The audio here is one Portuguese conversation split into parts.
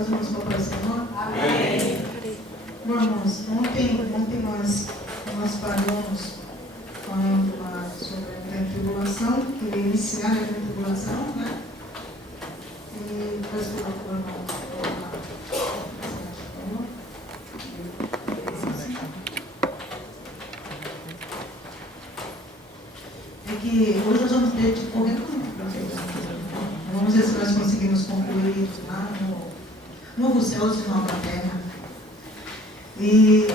Nós vamos para o Senhor. Amém. Bom, irmãos, ontem nós paramos falando lá sobre a grande tribulação, que ia iniciar a grande tribulação, né? E depois colocou o irmão. É que hoje nós vamos ter de correr muito para ver. Vamos ver se nós conseguimos concluir lá no Novo Céus e Nova Terra. E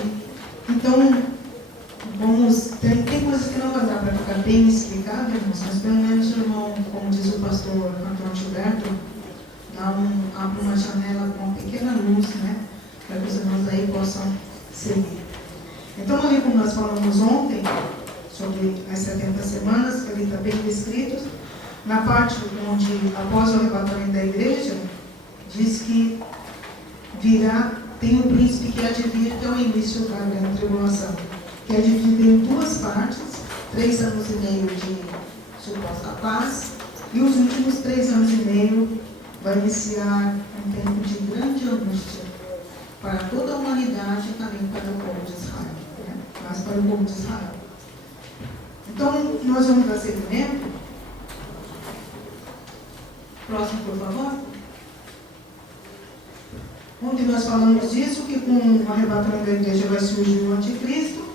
então, tem coisas que não vai dar para ficar bem explicado, irmãos, mas pelo menos o irmão, como diz o pastor Antônio Gilberto, abre uma janela com uma pequena luz, né? Para que os irmãos aí possam seguir. Então, ali como nós falamos ontem, sobre as 70 semanas, que ali está bem descrito, na parte onde, após o arrebatamento da igreja, diz que tem um príncipe que há de vir até o início da grande tribulação, que é dividido em duas partes, 3 anos e meio de suposta paz, e os últimos 3 anos e meio vai iniciar um tempo de grande angústia para toda a humanidade e também para o povo de Israel, né? Mas para o povo de Israel. Então, nós vamos dar seguimento. Próximo, por favor. Ontem nós falamos disso, que com o arrebatamento da igreja vai surgir o anticristo,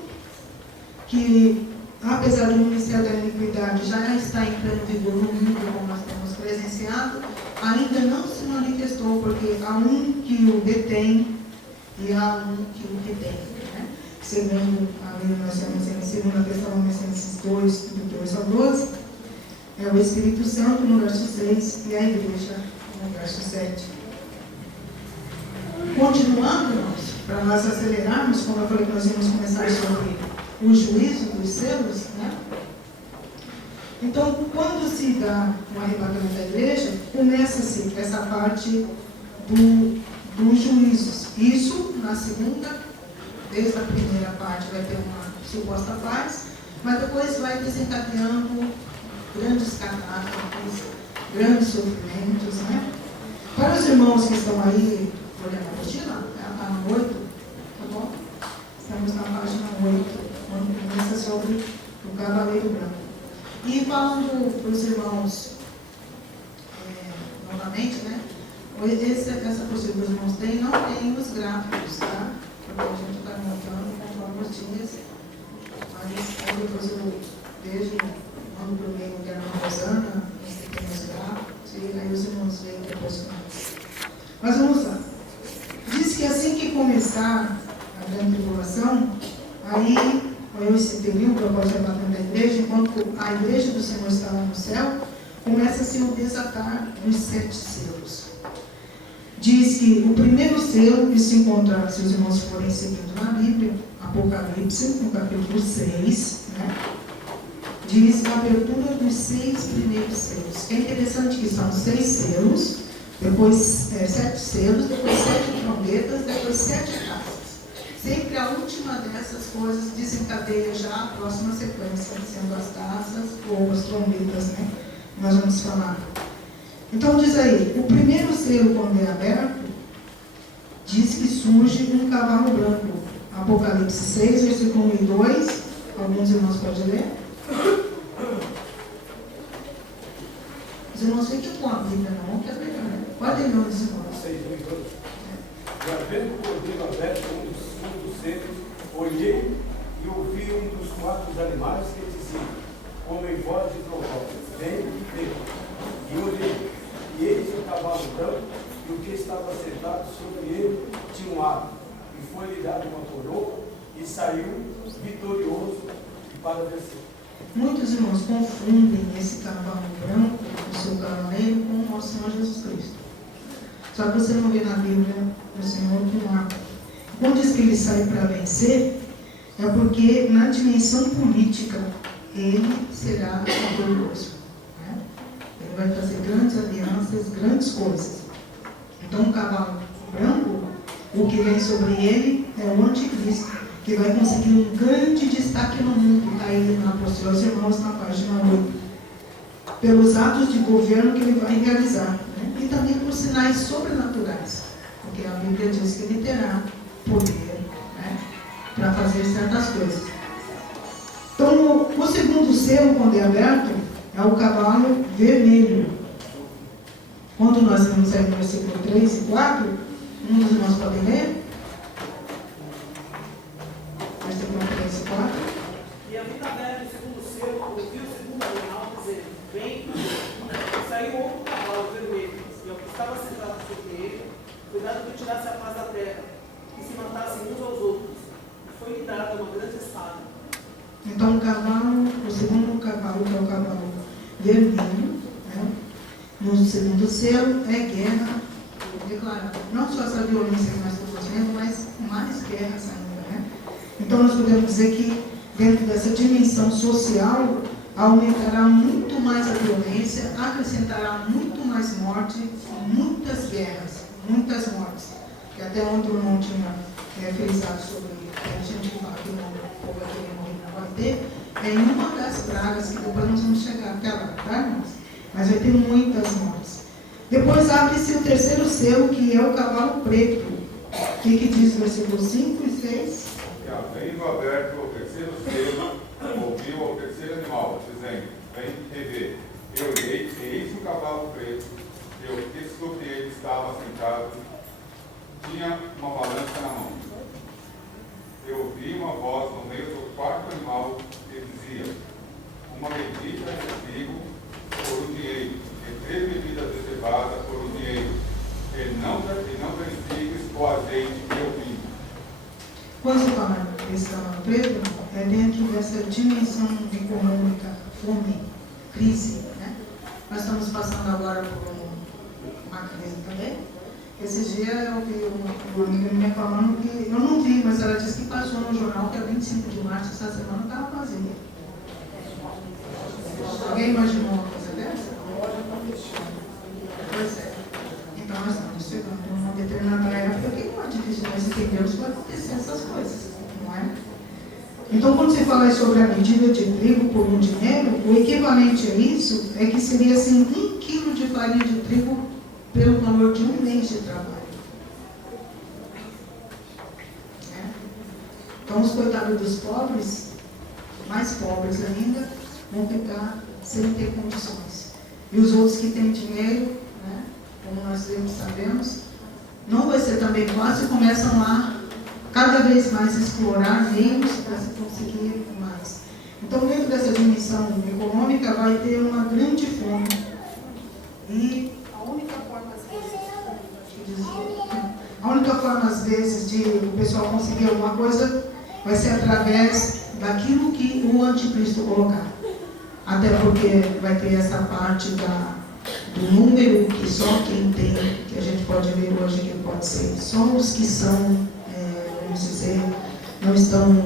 que apesar do ministério da iniquidade já está em pleno vigor no mundo, como nós temos presenciado, ainda não se manifestou, porque há um que o detém e há um que o retém, né? Segundo ali nós temos em 2 Tessalonicenses 2, do 2 ao 12, é o Espírito Santo no verso 6 e a igreja no verso 7. Continuando, irmãos, para nós acelerarmos, como eu falei que nós íamos começar sobre o juízo dos selos, né? Então, quando se dá o arrebatamento da igreja, começa-se essa parte dos juízos. Isso, na segunda, desde a primeira parte, vai ter uma suposta paz, mas depois vai desencadeando grandes catástrofes, grandes sofrimentos, né? Para os irmãos que estão aí, olhando a apostila, está no 8, tá bom? Estamos na página 8, onde começa sobre o cavaleiro branco. E falando para os irmãos, novamente, né? Essa apostila que os irmãos têm, não tem os gráficos, tá? Porque a gente está montando conforme os dias, mas aí depois eu vejo, mando para o meio da irmã Rosana, os pequenos gráficos, e aí os irmãos veem depois. Mas vamos lá. Diz que assim que começar a grande tribulação, aí esse período após o arrebatamento da igreja, enquanto a igreja do Senhor está lá no céu, começa-se o desatar dos 7 selos. Diz que o primeiro selo, que se encontra, se os irmãos forem seguindo na Bíblia, Apocalipse, no capítulo 6, né? Diz a abertura dos 6 primeiros selos. É interessante que são 6 selos, depois 7 selos, depois 7 trombetas, depois 7 taças. Sempre a última dessas coisas desencadeia já a próxima sequência, sendo as taças ou as trombetas, né? Nós vamos falar. Então diz aí, o primeiro selo, quando é aberto, diz que surge um cavalo branco. Apocalipse 6, versículo 1 e 2. Alguns irmãos podem ler? Os irmãos fiquem com a Bíblia na mão, que é melhor, né? Podem ler os irmãos. 6, 1 e 2. Já vendo o cordeiro aberto dos selos, olhei e ouvi um dos 4 animais que dizia, como em voz de trovão, vem e vem. E olhei, e eis o cavalo branco, e o que estava sentado sobre ele tinha um arco, e foi-lhe dado uma coroa, e saiu vitorioso para vencer. Muitos irmãos confundem esse cavalo branco, o seu cavaleiro, com o nosso Senhor Jesus Cristo. Só que você não vê na Bíblia o Senhor com arco. Quando diz que ele sai para vencer, é porque na dimensão política ele será vitorioso. Né? Ele vai fazer grandes alianças, grandes coisas. Então o cavalo branco, o que vem sobre ele é o anticristo, que vai conseguir um grande destaque no mundo. Está aí na Apostila aos Irmãos, na página 8. Pelos atos de governo que ele vai realizar, né? E também por sinais sobrenaturais. porque a Bíblia diz que ele terá poder, né, para fazer certas coisas. Então, o segundo selo, quando é aberto, é o cavalo vermelho. Quando nós vemos aí no versículo 3 e 4, um dos irmãos pode ler? Versículo 3 e 4. E a vida aberta, o segundo selo, ouviu o segundo animal dizer: vem, e saiu outro cavalo vermelho, e ao que estava sentado sobre ele, cuidado que tirasse a paz da terra, que se matassem uns aos outros. E foi-lhe dada uma grande espada. Então, o segundo cavalo, que é o cavalo vermelho, né? No segundo selo, é guerra declarada. Não só essa violência que nós estamos vendo, mas mais guerras ainda, né? Então, nós podemos dizer que, dentro dessa dimensão social, aumentará muito mais a violência, acrescentará muito mais morte, muitas guerras, muitas mortes. Que até ontem o irmão tinha frisado sobre a gente fala que o povo aqui não vai ter, é uma das pragas que depois nós vamos chegar até lá, tá, irmãos? Mas vai ter muitas mortes. Depois abre-se o terceiro selo, que é o cavalo preto. O que diz o versículo 5 e 6? E havendo aberto o terceiro selo, ouviu ao terceiro animal, dizendo: vem e vê. Eu olhei, e eis o cavalo preto, e o que sobre ele estava sentado tinha uma balança na mão. Eu ouvi uma voz no meio do quarto animal que dizia: uma medida de trigo por um dinheiro, e 3 medidas de cevada por um dinheiro, e não verifiques o azeite que eu vi. Quando se fala desse cavalo preto, é dentro dessa dimensão econômica, fome, crise, né? Nós estamos passando agora por uma crise também. Esse dia eu vi uma amiga minha falando que, eu não vi, mas ela disse que passou no jornal que a 25 de março, essa semana, estava vazia. Alguém imaginou uma coisa dessa? Pois é. Então nós estamos chegando numa determinada época que não é difícil nós entendermos que vai acontecer essas coisas, não é? Então, quando se fala sobre a medida de trigo por um dinheiro, o equivalente a isso é que seria assim, 1 quilo de farinha de trigo pelo valor de um mês de trabalho. É. Então, os coitados dos pobres, mais pobres ainda, vão ficar sem ter condições. E os outros que têm dinheiro, né, como nós sabemos, não vai ser também fácil, começam lá cada vez mais explorar meios para se conseguir mais. Então, dentro dessa dimensão econômica, vai ter uma grande fome. E a única forma, às vezes, de o pessoal conseguir alguma coisa vai ser através daquilo que o anticristo colocar. Até porque vai ter essa parte do número que só quem tem, que a gente pode ver hoje que pode ser, só os que são, vamos dizer, não estão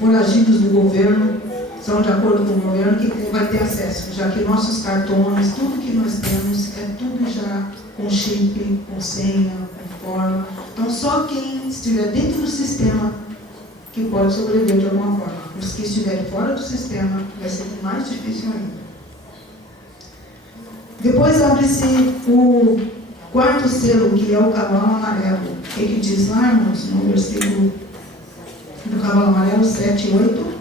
foragidos do governo, são de acordo com o governo, que vai ter acesso, já que nossos cartões, tudo que nós temos, é tudo já com chip, com senha, com forma. Então, só quem estiver dentro do sistema que pode sobreviver de alguma forma. Os que estiverem fora do sistema, vai ser mais difícil ainda. Depois abre-se o quarto selo, que é o cavalo amarelo. O que diz lá, irmãos, no versículo do cavalo amarelo 7 e 8?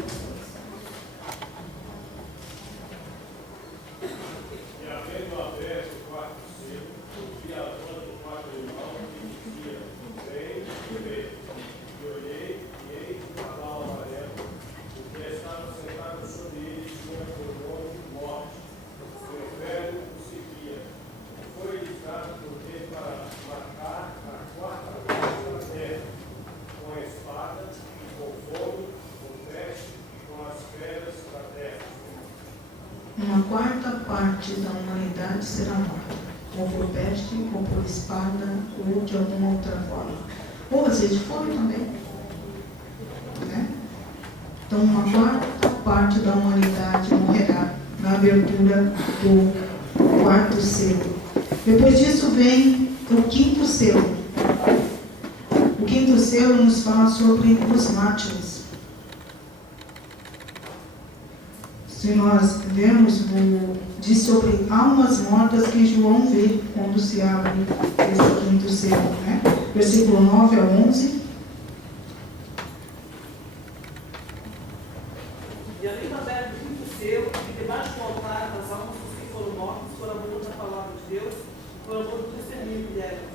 Uma quarta parte da humanidade será morta, ou por peste, ou por espada, ou de alguma outra forma. Ou às vezes de fome também. Né? Então, uma quarta parte da humanidade morrerá na abertura do quarto selo. Depois disso vem o quinto selo. O quinto selo nos fala sobre os mártires. Se nós vemos, diz sobre almas mortas que João vê quando se abre esse quinto selo, né? versículo 9 ao 11. E além aberto o quinto selo, e debaixo do altar das almas dos que foram mortos, por amor da palavra de Deus, e por amor do testemunho que deram,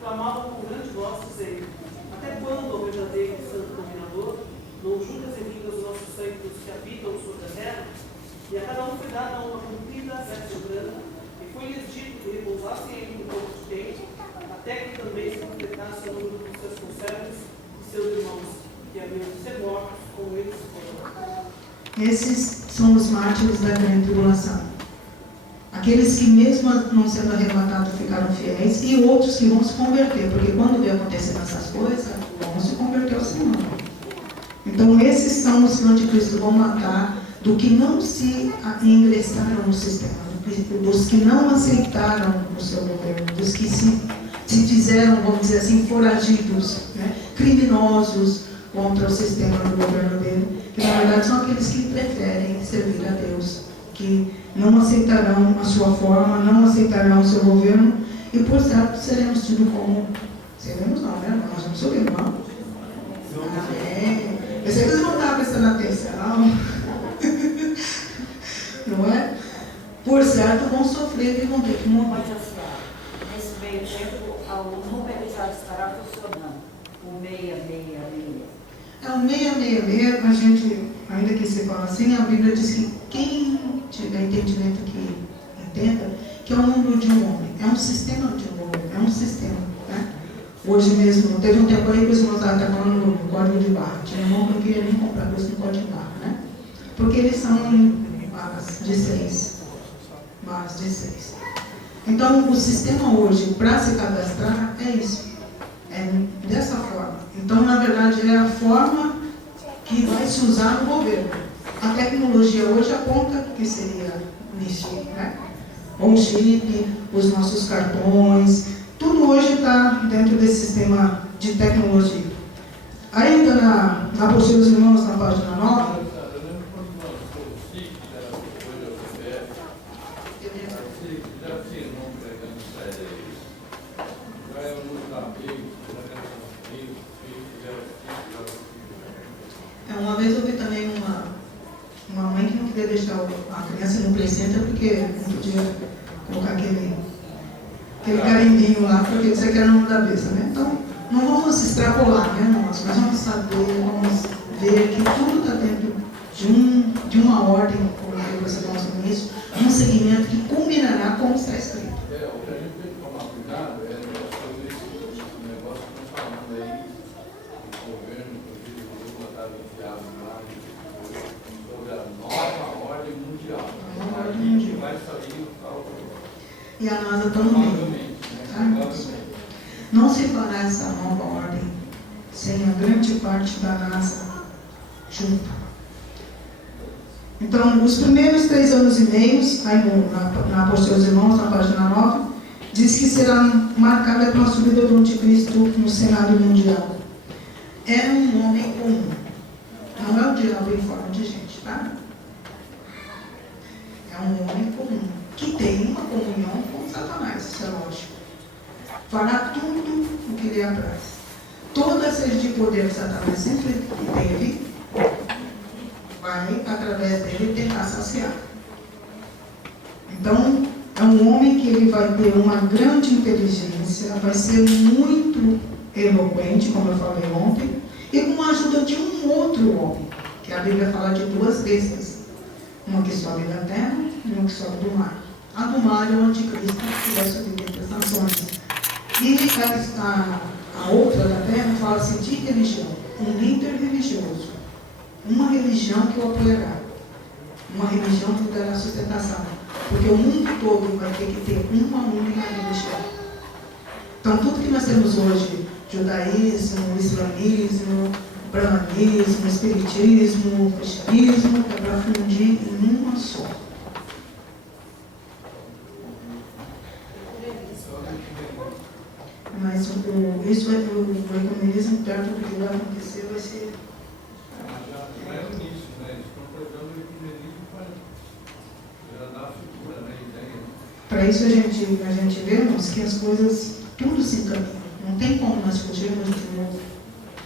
clamavam com grande voz, dizendo: até quando, ó verdadeiro e santo dominador, não julgas e vingas os nossos santos que habitam sobre a terra? E a cada um foi dada uma comprida veste branca, e foi-lhes dito que repousassem ele um pouco de tempo, até que também se completasse o número dos seus conservos e seus irmãos, que haviam de ser mortos, como eles foram. Esses são os mártires da grande tribulação. Aqueles que, mesmo não sendo arrebatados, ficaram fiéis, e outros que vão se converter, porque quando vê acontecendo essas coisas, vão se converter ao Senhor. Então, esses são os que o anticristo vão matar, do que não se ingressaram no sistema, dos que não aceitaram o seu governo, dos que se fizeram, vamos dizer assim, foragidos, né? Criminosos contra o sistema do governo dele, que na verdade são aqueles que preferem servir a Deus, que não aceitarão a sua forma, não aceitarão o seu governo, e por certo seremos tidos como, seremos não, né? Nós vamos subir, não? Amém. Eu sei que vocês não estavam prestando atenção, não é? Por certo vão sofrer e vão ter que morrer. Mas assim, nesse meio tempo, o número já estará funcionando, o 666. É o 666, a gente, ainda que se fala assim, a Bíblia diz que quem tiver entendimento que entenda, que é o número de um homem, é um sistema de um homem, é um sistema, né? Hoje mesmo, teve um tempo aí que os irmãos estavam falando no código de barra, tinha irmão que não queria nem comprar coisa no código de barra, né? Porque eles são barras de 6. Barras de 6. Então, o sistema hoje, para se cadastrar, é isso. É dessa forma. Então, na verdade, é a forma que vai se usar no governo. A tecnologia hoje aponta que seria nisso, né? O chip, os nossos cartões, tudo hoje está dentro desse sistema de tecnologia. Ainda na Apostila dos Irmãos, na página 9, uma vez eu vi também uma mãe que não queria deixar a criança no play center porque não podia colocar aquele carimbinho lá, porque isso aqui era o nome da besta, né? Então, não vamos extrapolar, né, irmãos? Mas vamos saber, vamos ver que tudo está dentro de uma ordem, como você falou no início, um segmento que culminará como está escrito. O que a gente tem que tomar cuidado é sobre esse negócio que estão falando aí, o governo, inclusive o Lula estava enfiado lá, sobre a nova ordem mundial. Aí que vai sair o tal. E a NASA está no meio. Não se fará essa nova ordem sem a grande parte da NASA junto. Então, os primeiros 3 anos e meio, aí na Apostila dos Irmãos, na página 9, diz que será marcada pela subida do anticristo no cenário mundial. É um homem comum. Não é o diabo em forma de gente, tá? É um homem comum, que tem uma comunhão com Satanás, isso é lógico. Fará tudo o que lhe apraz. Toda a sede de poder que Satanás sempre teve, vai, através dele, tentar saciar. Então, é um homem que ele vai ter uma grande inteligência, vai ser muito eloquente, como eu falei ontem, e com a ajuda de um outro homem, que a Bíblia fala de 2 bestas. Uma que sobe da terra e uma que sobe do mar. A do mar é o anticristo que vai subir entre as nações. E a outra da terra fala-se de religião, um líder religioso, uma religião que o apoiará, uma religião que dará sustentação, porque o mundo todo vai ter que ter uma única religião. Então, tudo que nós temos hoje, judaísmo, islamismo, brahmanismo, espiritismo, cristianismo, é para fundir em uma só. Mas isso vai ter o ecumenismo perto do que vai acontecer, vai ser. Já é o início, né? Eles estão colocando o ecumenismo para dar a figura, né? Ideia. Para isso a gente vê, irmãos, que as coisas tudo se encaminha. Não tem como nós fugirmos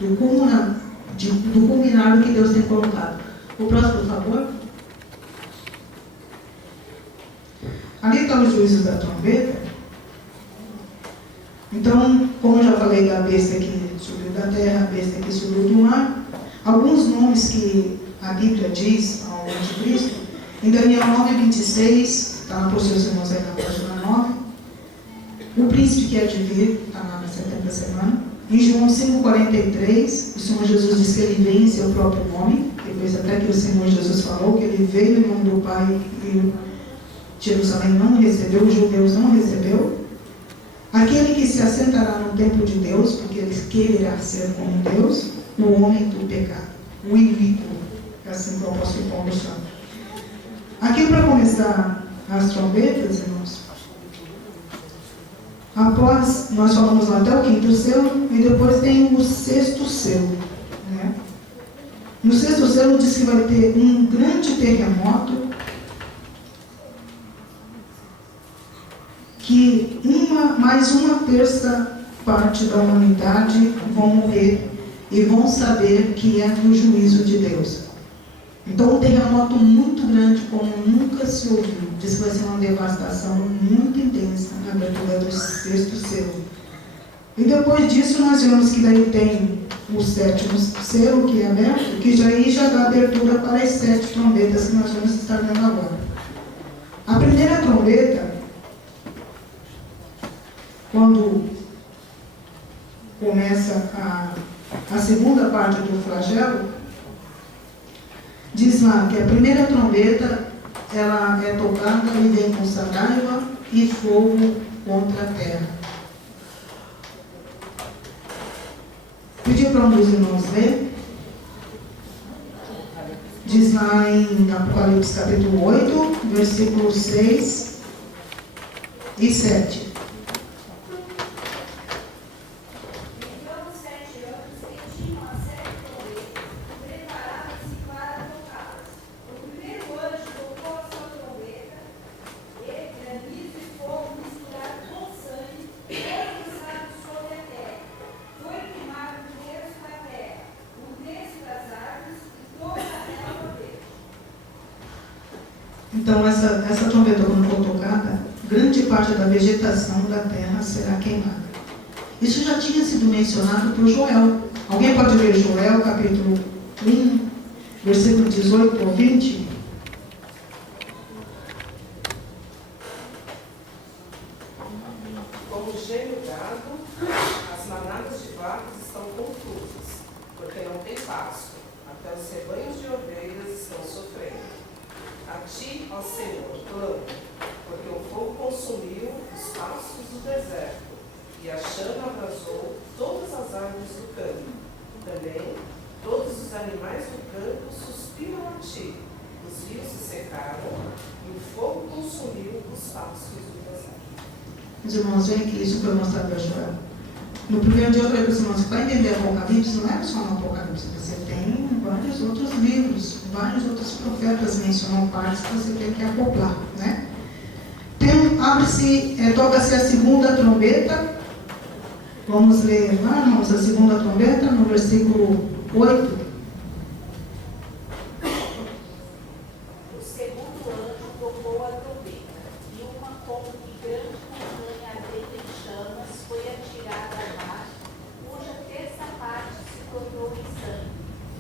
do culminar do que Deus tem colocado. O próximo, por favor. Ali está o juízo da trombeta. Então, como eu já falei da besta que subiu da terra, a besta que subiu do mar, alguns nomes que a Bíblia diz ao anticristo, em Daniel 9:26, está na postura dos irmãos aí na página 9, o príncipe que há de vir, está lá na 70ª semana. Em João 5:43, o Senhor Jesus diz que ele vem em seu próprio nome, depois até que o Senhor Jesus falou que ele veio em nome do Pai e Jerusalém não recebeu, os judeus não recebeu. Aquele que se assentará no templo de Deus, porque ele quererá ser como Deus, o homem do pecado, o iníquo, é assim que o apóstolo Paulo chama. Aqui para começar as trombetas, irmãos, após, nós falamos lá até o 5º selo, e depois tem o 6º selo. Né? No 6º selo diz que vai ter um grande terremoto, que mais uma terça parte da humanidade vão morrer e vão saber que é do juízo de Deus. Então, um terremoto muito grande, como nunca se ouviu. Diz que vai ser uma devastação muito intensa na abertura do 6º selo. E depois disso, nós vemos que daí tem o 7º selo, que é aberto, que já dá abertura para as 7 trombetas que nós vamos estar vendo agora. A primeira trombeta, quando começa a segunda parte do flagelo, diz lá que a primeira trombeta, ela é tocada e vem com saraiva e fogo contra a terra. Pedi para um dos irmãos ler. Diz lá em Apocalipse capítulo 8, versículos 6 e 7. Então, essa trombeta, quando for tocada, grande parte da vegetação da terra será queimada. Isso já tinha sido mencionado por Joel. Alguém pode ler Joel, capítulo 1, versículo 18 ao 20? Como geme o gado, as manadas de vacas estão confusas, porque não tem pasto. Até os rebanhos de ovelhas estão sofrendo. A ti, ó Senhor, clamo, porque o fogo consumiu os pastos do deserto, e a chama abrasou todas as árvores do campo. Também todos os animais do campo suspiram a ti. Os rios se secaram, e o fogo consumiu os pastos do deserto. Os irmãos, veem que isso foi mostrado para Joel. No primeiro dia eu falei para os irmãos, para entender Apocalipse, não é só no Apocalipse, você tem vários outros livros, vários outros profetas mencionam partes que você tem que acoplar, né? Toca-se a segunda trombeta. Vamos ler lá, irmãos, a segunda trombeta, no versículo 8. O segundo anjo tocou a trombeta, e uma como que grande montanha ardente em chamas foi atirada ao mar, cuja terça parte se tornou em sangue,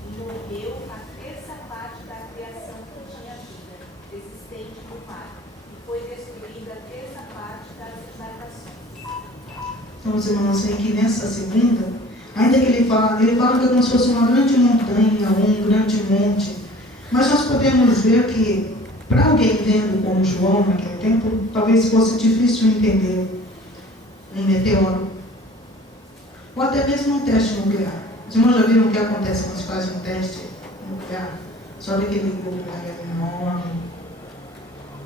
e morreu a terça parte da criação que tinha vida, existente no mar, e foi destruída a terça parte das embarcações. Então, os irmãos veem que nessa segunda, ainda que ele fala que é como se fosse uma grande montanha, um grande monte, mas nós podemos ver que, para alguém vendo como João naquele tempo, talvez fosse difícil entender um meteoro, ou até mesmo um teste nuclear. Os irmãos já viram o que acontece quando se faz um teste nuclear? Sobe aquele grupo enorme.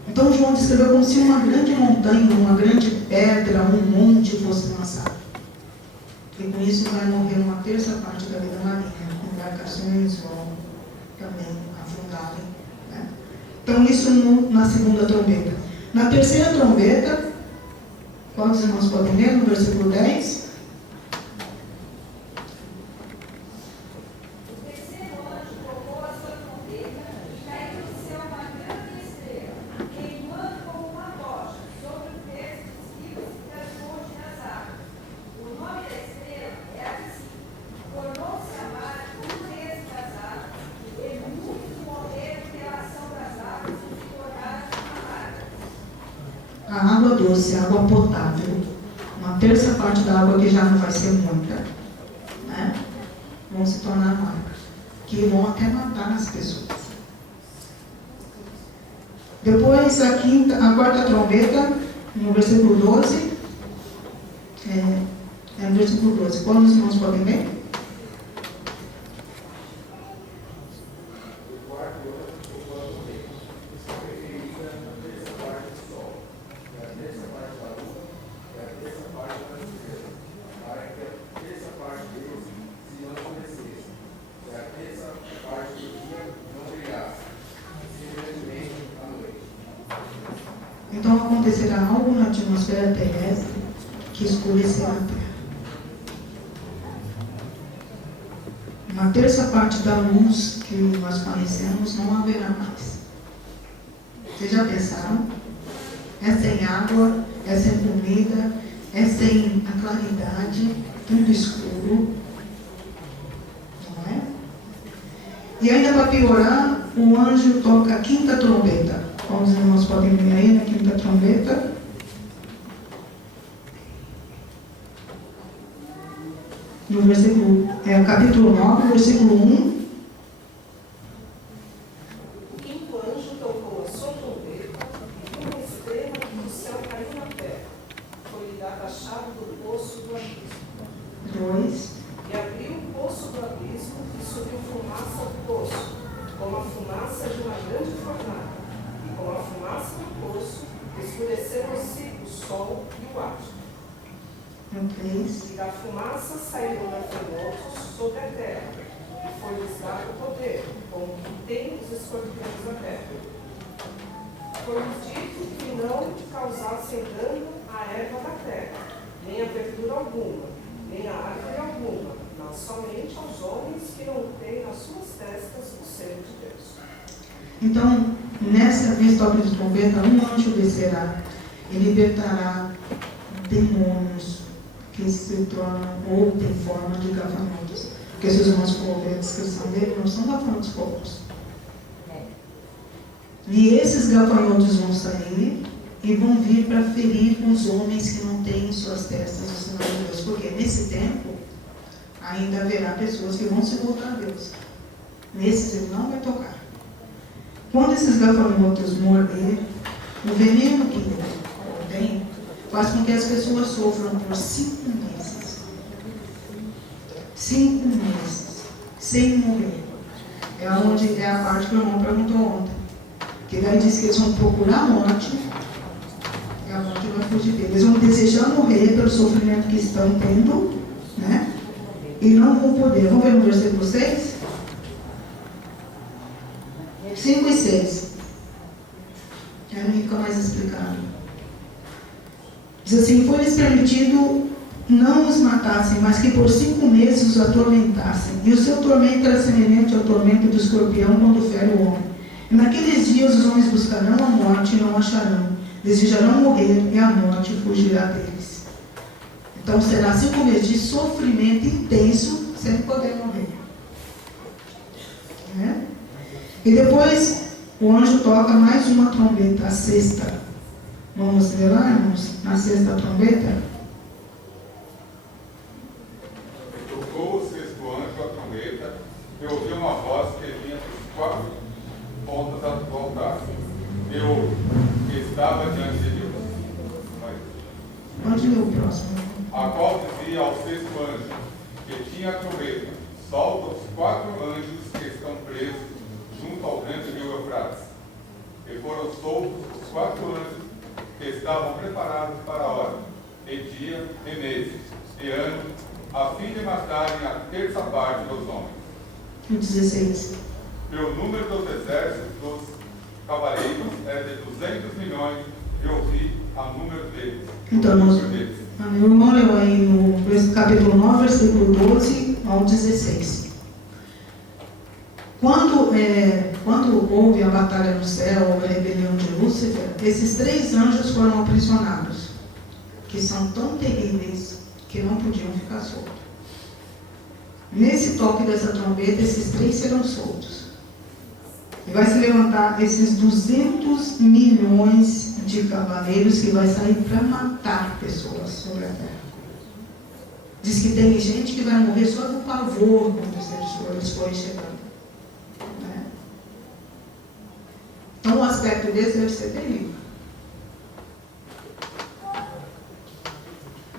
Então João descreveu como se uma grande montanha, uma grande pedra, um monte fosse lançado. E com isso vai morrer uma terça parte da vida marinha, embarcações ou também afundarem. Né? Então isso na segunda trombeta. Na terceira trombeta, quantos irmãos podem ler? No versículo 10. trouxe água potável, uma terça parte da água que já não vai ser muita, né? Vão se tornar amargas, que vão até matar as pessoas. Depois, a quarta trombeta, no versículo 12, no versículo 12. Quando os irmãos podem ler? Então acontecerá algo na atmosfera terrestre que escurecerá a terra. Uma terça parte da luz que nós conhecemos não haverá mais. Vocês já pensaram? É sem água, é sem comida, é sem a claridade, tudo escuro. Não é? E ainda para piorar, o anjo toca a quinta trombeta. Como os irmãos podem ver aí na quinta trombeta. No versículo, capítulo 9, versículo 1. O quinto anjo tocou a sua trombeta e uma estrela do céu caiu na terra. Foi-lhe dada a chave do poço do abismo. 2. E abriu o poço do abismo e subiu fumaça do poço, como a fumaça de uma grande fornalha. Com a fumaça do poço, escureceram-se o sol e o ar. 3. E da fumaça saíram gafanhotos sobre a terra, e foi-lhes dado poder, como que tem os escorpiões da terra. Foi-lhes dito que não causassem dano à erva da terra, nem a verdura alguma, nem a árvore alguma, mas somente aos homens que não têm nas suas testas o selo de Deus. Então, nesse toque de trombeta, um anjo descerá e libertará demônios que se tornam ou têm forma de gafanhotos. Porque se os irmãos for ver a descrição dele, não são gafanhotos poucos. E esses gafanhotos vão sair e vão vir para ferir os homens que não têm em suas testas o sinal de Deus. Porque nesse tempo, ainda haverá pessoas que vão se voltar a Deus. Nesses ele não vai tocar. Quando esses gafanhotos morder, o veneno que tem faz com que as pessoas sofram por 5 meses. 5 meses, sem morrer. É a parte que o irmão perguntou ontem. Que daí diz que eles vão procurar a morte, e a morte vai fugir deles. Eles vão desejar morrer pelo sofrimento que estão tendo, né? E não vão poder. Vamos ver no versículo 6? 5 e 6. Aí fica mais explicado. Diz assim: foi-lhes permitido não os matassem, mas que por 5 meses os atormentassem. E o seu tormento era semelhante ao tormento do escorpião quando fere o homem. E naqueles dias os homens buscarão a morte e não acharão. Desejarão morrer e a morte fugirá deles. Então será 5 meses de sofrimento intenso sem poder morrer. E depois o anjo toca mais uma trombeta, a sexta. Vamos ler lá, irmãos? Na sexta trombeta. Tocou o sexto anjo a trombeta, e ouvi uma voz que vinha dos 4 pontas do altar. Eu estava diante de Deus. Pode ler o próximo. A qual dizia ao sexto anjo, que tinha a trombeta: solta os 4 anjos que estão presos junto ao grande rio Eufrates. E foram soltos os 4 anjos que estavam preparados para a hora, e dia, e mês, e ano, a fim de matarem a terça parte dos homens. O 16. Pelo número dos exércitos dos cavaleiros é de 200 milhões, e ouvi a número deles. Então, o irmão leu aí no capítulo 9, versículo 12 ao 16. Quando houve a batalha no céu, houve a rebelião de Lúcifer, esses 3 anjos foram aprisionados, que são tão terríveis que não podiam ficar soltos. Nesse toque dessa trombeta, esses 3 serão soltos. E vai se levantar esses 200 milhões de cavaleiros que vai sair para matar pessoas sobre a terra. Diz que tem gente que vai morrer só do pavor quando eles forem chegando. Né? Então o aspecto desse deve ser terrível.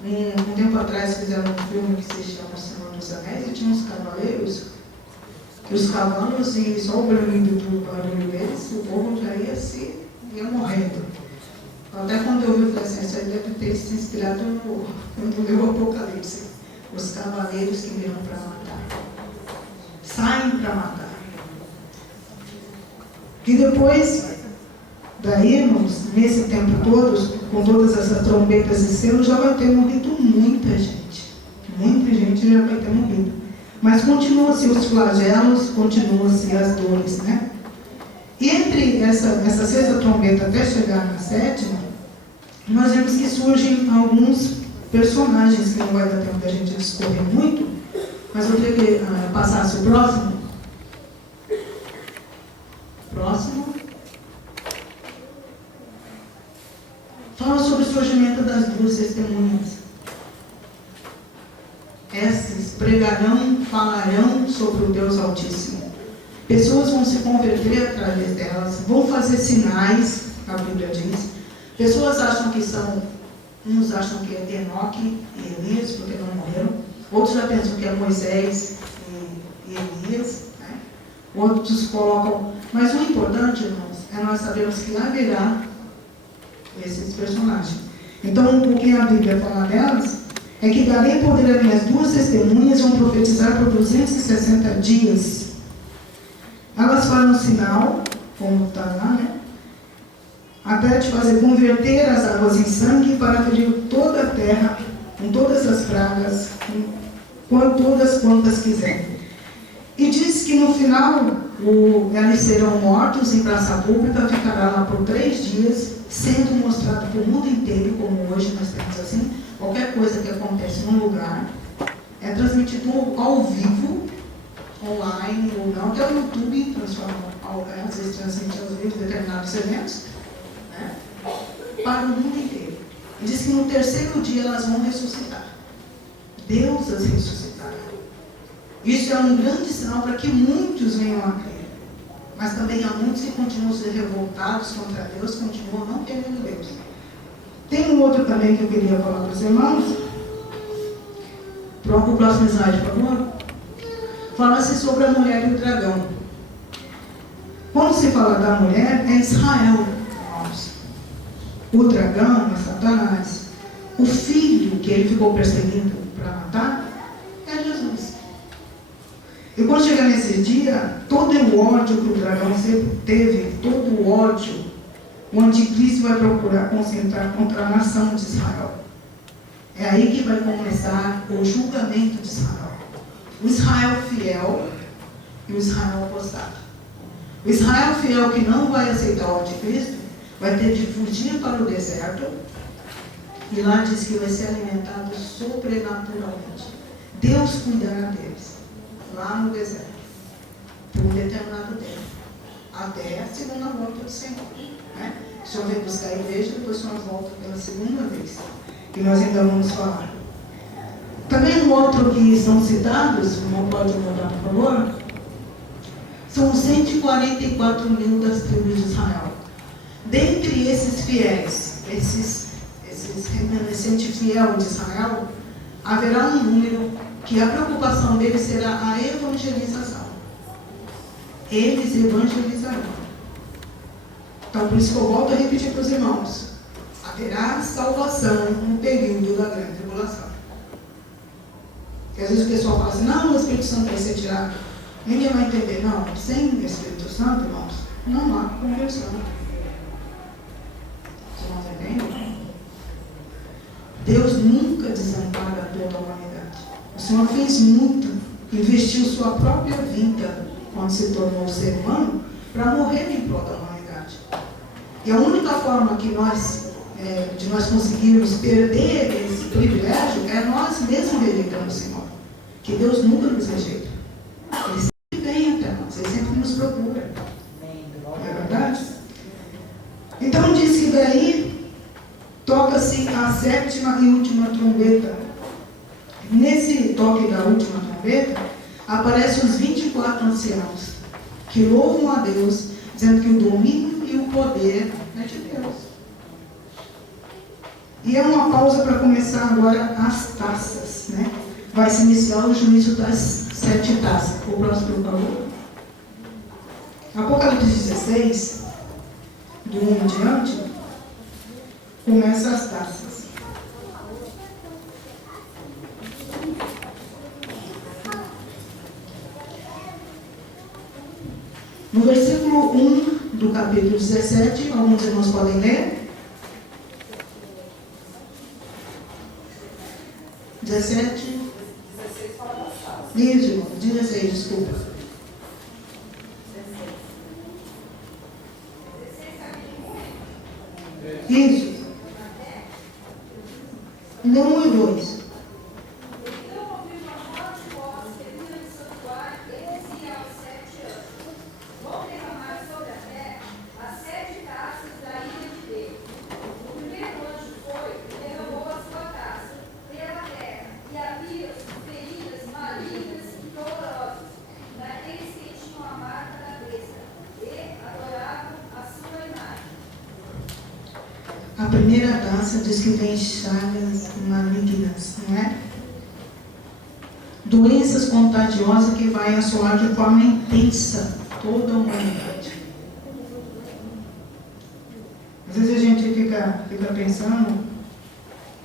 Um tempo atrás fizeram um filme que se chama O Senhor dos Anéis e tinha uns cavaleiros, que os cavalos e só o barulho deles, o povo já ia morrendo. Até quando eu vi o falei assim, isso aí deve ter se inspirado no Apocalipse. Os cavaleiros que virão para matar. Saem para matar. E depois, daí, irmãos, nesse tempo todo, com todas essas trombetas e selos, já vai ter morrido muita gente. Muita gente já vai ter morrido. Mas continuam-se os flagelos, continuam-se as dores, né? E entre essa sexta trombeta até chegar na sétima, nós vemos que surgem alguns personagens que não vai dar tempo da gente discorrer muito, mas eu queria que passasse o próximo. Próximo. Fala sobre o surgimento das duas testemunhas. Essas pregarão, falarão sobre o Deus Altíssimo. Pessoas vão se converter através delas, vão fazer sinais, a Bíblia diz. Pessoas acham que são, uns acham que é Enoque e Elias, porque não morreram. Outros já pensam que é Moisés e Elias. Né? Outros colocam. Mas o importante, irmãos, é nós sabermos que haverá esses personagens. Então, o que a Bíblia fala delas é que darei poder a minhas duas testemunhas, vão profetizar por 260 dias. Elas farão sinal, como está lá, né? Até te fazer converter as águas em sangue para ferir toda a terra, com todas as pragas, com todas quantas quiserem. E diz que no final, eles serão mortos em praça pública, ficará lá por 3 dias, sendo mostrado para o mundo inteiro, como hoje nós temos assim, qualquer coisa que acontece num lugar, é transmitido ao vivo, online, ou não, até o YouTube transforma, às vezes transmite aos vivos determinados eventos, né, para o mundo inteiro. E diz que no 3º dia elas vão ressuscitar. Deus as ressuscitará. Isso é um grande sinal para que muitos venham a crer. Mas também há muitos que continuam a ser revoltados contra Deus, continuam não querendo Deus. Tem um outro também que eu queria falar para os irmãos. O próximo slide, por favor. Fala-se sobre a mulher e o dragão. Quando se fala da mulher, é Israel. O dragão é Satanás. O filho que ele ficou perseguindo para matar é Jesus. E quando chegar nesse dia, todo o ódio que o dragão sempre teve, todo o ódio, o anticristo vai procurar concentrar contra a nação de Israel. É aí que vai começar o julgamento de Israel. O Israel fiel e o Israel apostado. O Israel fiel que não vai aceitar o anticristo vai ter de fugir para o deserto e lá diz que vai ser alimentado sobrenaturalmente. Deus cuidará deles lá no deserto por um determinado tempo, até a segunda volta do Senhor. Né? O Senhor vem buscar a igreja, depois o Senhor volta pela segunda vez, que nós ainda vamos falar. Também um outro que são citados, não pode mudar, por favor, são 144 mil das tribos de Israel. Dentre esses fiéis, esses remanescentes fiel de Israel, haverá um número que a preocupação deles será a evangelização. Eles evangelizarão. Então, por isso que eu volto a repetir para os irmãos. Haverá salvação no período da grande tribulação. Porque às vezes o pessoal fala assim, não, o Espírito Santo vai ser tirado. Ninguém vai entender. Não, sem o Espírito Santo, irmãos, não há conversão. Vocês não entendem? Deus nunca desampara toda a humanidade. O Senhor fez muito, investiu sua própria vida, quando se tornou ser humano, para morrer em prol da humanidade. E a única forma que de nós conseguirmos perder esse privilégio é nós mesmos rejeitando o Senhor. Que Deus nunca nos rejeita. Ele sempre vem até nós, Ele sempre nos procura. sétima e última trombeta. Nesse toque da última trombeta, aparecem os 24 anciãos, que louvam a Deus, dizendo que o domínio e o poder é de Deus. E é uma pausa para começar agora as taças, né? Vai se iniciar o juízo das 7 taças. O próximo, por favor. Apocalipse 16, do 1 em diante, começa as taças. No versículo 1 do capítulo 17, alguns irmãos podem ler. 17. 16 fala das taças. Isso, irmão. 16, desculpa. 16 Isso. Lê 1 e 2. Então ouviu uma forte voz que vinha do santuário e dizia aos 7 anjos: vou derramar sobre a terra as 7 taças da ira de Deus. O primeiro anjo foi e derramou a sua taça pela terra, e havia feridas malignas e dolorosas naqueles que tinham a marca da besta e adoravam a sua imagem. A primeira taça diz que tem chagas malignas, não é? Doenças contagiosas que vai assolar de forma intensa toda a humanidade. Às vezes a gente fica pensando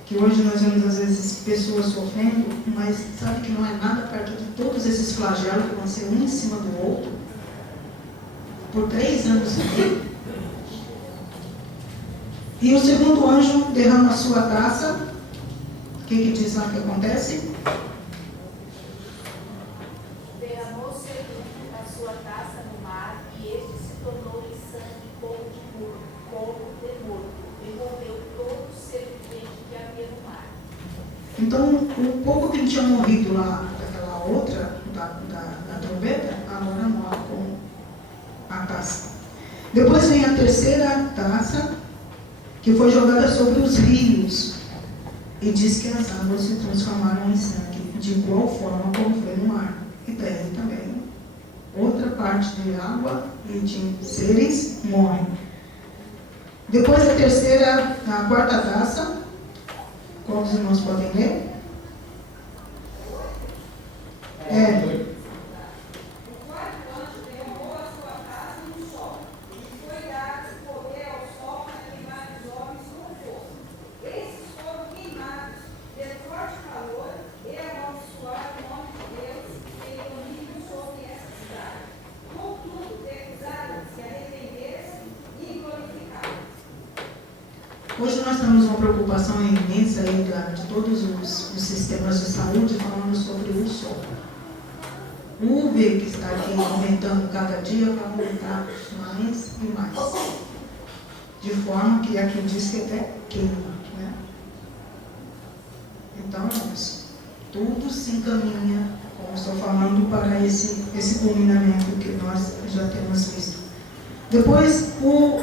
que hoje nós vemos às vezes pessoas sofrendo, mas sabe que não é nada perto de todos esses flagelos que vão ser um em cima do outro por 3 anos e meio. E o segundo anjo derrama a sua taça. O que diz lá que acontece? Derramou o segundo a sua taça no mar, e este se tornou em sangue como de morto, e morreu todo ser vivente que havia no mar. Então, o pouco que tinha morrido lá daquela outra, da trombeta, agora morre com a taça. Depois vem a terceira taça, que foi jogada sobre os rios, e diz que as águas se transformaram em sangue, de igual forma como foi no mar. E daí também, outra parte de água e de seres morrem. Depois a quarta taça, quantos irmãos podem ler? O quarto anjo derramou a sua taça no sol, e foi dado poder ao sol para queimar os homens com fogo. Esses foram queimados pelo forte calor e amaldiçoaram o nome de Deus e domínio sobre essa cidade. Contudo, recusaram se arrepender-se e glorificaram. Hoje nós temos uma preocupação imensa aí de todos os sistemas de saúde falando sobre o sol. O UV que está aqui aumentando cada dia vai aumentar mais e mais. De forma que aqui diz que até queima, né? Então, irmãos, tudo se encaminha, como estou falando, para esse culminamento que nós já temos visto. Depois,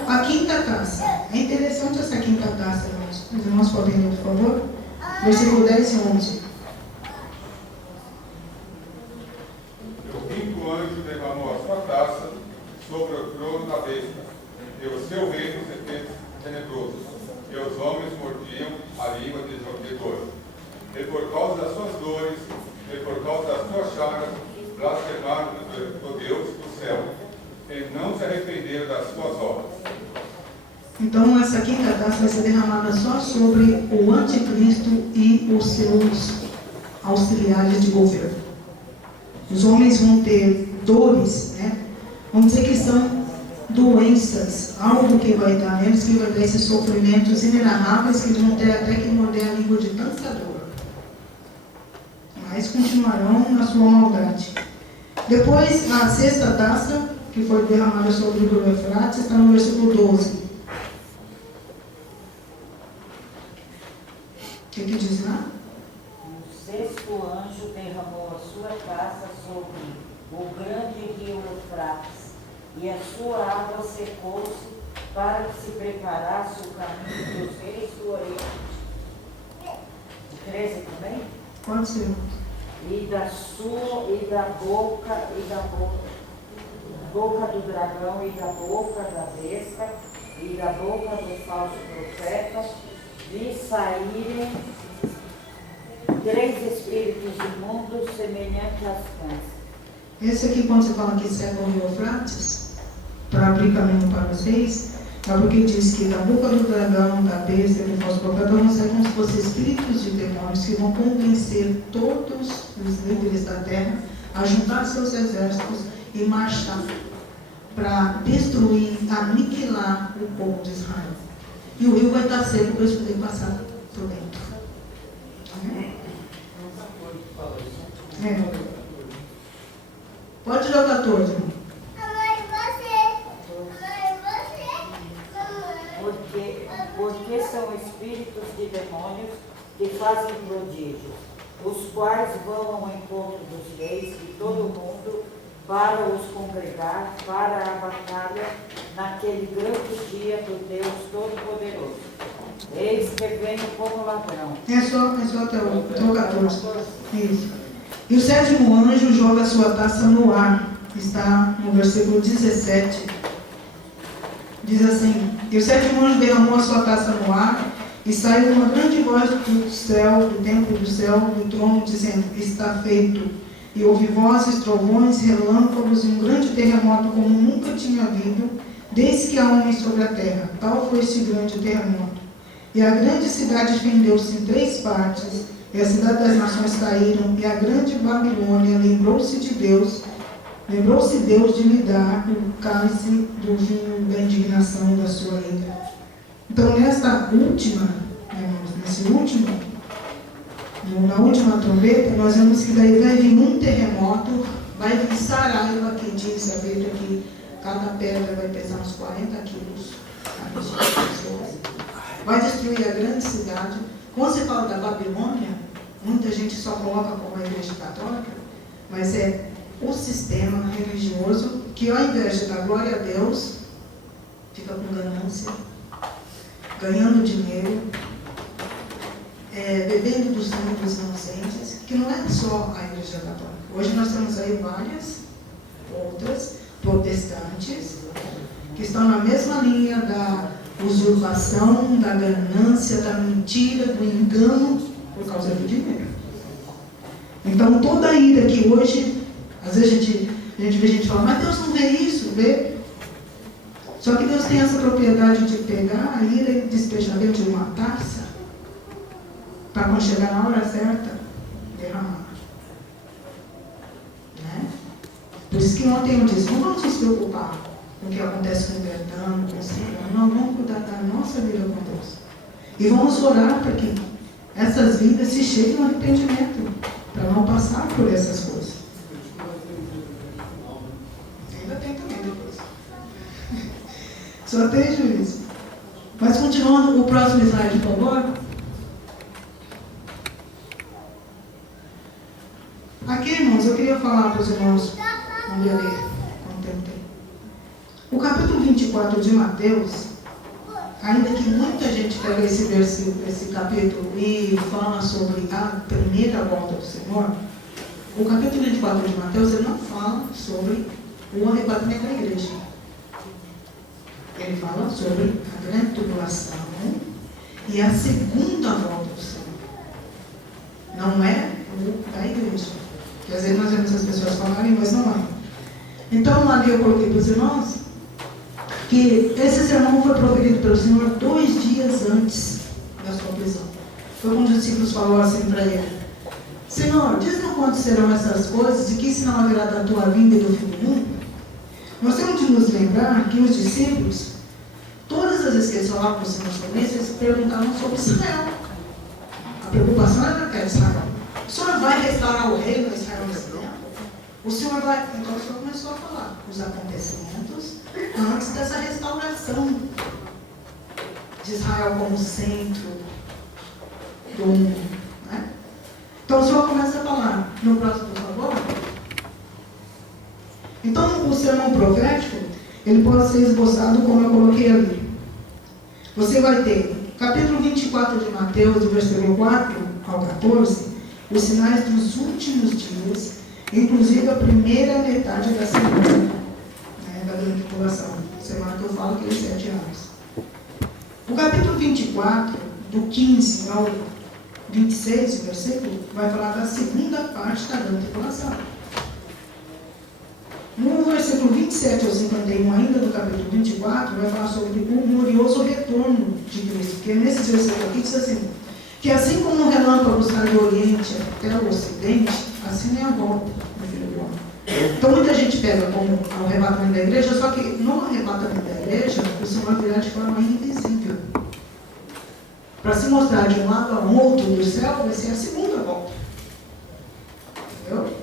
a quinta taça. É interessante essa quinta taça, irmãos. Os irmãos podem ler, por favor? Versículo 10 e 11. O quinto anjo derramou a sua taça sobre o trono da besta, e o seu reino se fez tenebroso, e os homens mordiam a língua de dor. E por causa das suas dores, e por causa das suas chagas, blasfemaram do Deus do céu, e não se arrependeram das suas obras. Então, essa quinta taça vai ser derramada só sobre o anticristo e os seus auxiliares de governo. Os homens vão ter dores, né? Vamos dizer que são doenças, algo que vai dar neles, que vai dar esses sofrimentos inenarráveis, que eles vão ter até que morder a língua de tanta dor. Mas continuarão na sua maldade. Depois, a sexta taça, que foi derramada sobre o rio Eufrates, está no versículo 12. O que diz lá? O sexto anjo derramou a sua taça sobre o grande rio Eufrates, e a sua água secou-se para que se preparasse o caminho dos reis do Oriente. 13 também? Pode ser. E da boca do dragão e da boca da besta e da boca do falso profeta vi saírem 3 espíritos imundos semelhantes às cães. Esse aqui, quando você fala que segue o rio Eufrates, para abrir caminho para vocês, é porque diz que da boca do dragão, da besta e do falso profeta vão sair como se fossem espíritos de demônios que vão convencer todos os líderes da terra a juntar seus exércitos e marchar para destruir, aniquilar o povo de Israel. E o rio vai estar seco para eles poderem passar por dentro. Amém? Pode ler o 14. Porque são espíritos de demônios que fazem prodígios, os quais vão ao encontro dos reis de todo o mundo para os congregar para a batalha naquele grande dia do Deus Todo-Poderoso. Eis que venho como ladrão. É só até o 14. Isso. E o 7º anjo joga a sua taça no ar. Está no versículo 17. Diz assim: e o 7º anjo derramou a sua taça no ar, e saiu uma grande voz do céu, do templo do céu, do trono, dizendo: está feito. E houve vozes, trovões, relâmpagos e um grande terremoto como nunca tinha havido, desde que há homens sobre a terra. Tal foi esse grande terremoto. E a grande cidade fendeu-se em 3 partes, e a cidade das nações caíram, e a grande Babilônia lembrou-se Deus de lhe dar o cálice do vinho da indignação da sua ira. Então, nesta última, na última trombeta, nós vemos que daí vai vir um terremoto, vai vir Saraiva, que diz a Bíblia que cada pedra vai pesar uns 40 quilos, vai destruir a grande cidade. Quando se fala da Babilônia, muita gente só coloca como a Igreja Católica, mas é o sistema religioso que, ao invés de dar glória a Deus, fica com ganância, ganhando dinheiro, bebendo do sangue dos inocentes, que não é só a Igreja Católica. Hoje nós temos aí várias outras protestantes que estão na mesma linha da usurpação, da ganância, da mentira, do engano, por causa do dinheiro. Então, toda a ira que hoje, às vezes a gente vê gente falando, mas Deus não vê isso, vê. Só que Deus tem essa propriedade de pegar a ira e despejar dentro de uma taça, para quando chegar na hora certa, derramar. Né? Por isso que ontem eu disse, não vamos nos preocupar com o que acontece com o Bertano, com o Senhor. Não, vamos cuidar da nossa vida com Deus. E vamos orar para que essas vidas se cheguem ao arrependimento, para não passar por essas coisas. Ainda tem também depois. Só tem juízo. Mas continuando, o próximo slide, por favor. Aqui, irmãos, eu queria falar para os irmãos, vamos ler quanto tempo tem. O capítulo 24 de Mateus, ainda que muita gente pega esse versículo, esse capítulo e fala sobre a primeira volta do Senhor, o capítulo 24 de Mateus, ele não fala sobre o arrebatamento da igreja. Ele fala sobre a grande tribulação e a segunda volta do Senhor. Não é o da igreja. Que às vezes nós vemos as pessoas falarem, mas não é. Então, ali eu coloquei para os irmãos que esse sermão foi proferido pelo Senhor 2 dias antes da sua prisão. Foi quando os discípulos falaram assim para ele: Senhor, diz-nos quando serão essas coisas e que sinal haverá da tua vinda e do fim do mundo? Nós temos de nos lembrar que os discípulos, todas as vezes que eles falavam com o Senhor sobre isso, eles perguntavam sobre Israel. A preocupação era daquela Israel. O Senhor vai restaurar o reino de Israel nesse tempo? O Senhor vai... Então o Senhor começou a falar os acontecimentos antes dessa restauração de Israel como centro do mundo. Né? Então o Senhor começa a falar. No próximo, por favor. Então o sermão profético, ele pode ser esboçado como eu coloquei ali. Você vai ter capítulo 24 de Mateus, do versículo 4 ao 14, os sinais dos últimos dias, inclusive a primeira metade da semana, né, da grande tribulação. Semana que eu falo que é 7 anos. O capítulo 24, do 15 ao 26, o versículo, vai falar da segunda parte da grande tribulação. No versículo 27 ao 51, ainda do capítulo 24, vai falar sobre o glorioso retorno de Cristo. Que nesse versículo aqui diz assim, que assim como um relâmpago sai do Oriente até o Ocidente, assim é a volta do Filho do Homem. Então muita gente pega como o arrebatamento da igreja, só que no arrebatamento da igreja, o Senhor virá de forma invisível. Para se mostrar de um lado ao outro do céu, vai ser a segunda volta. Entendeu?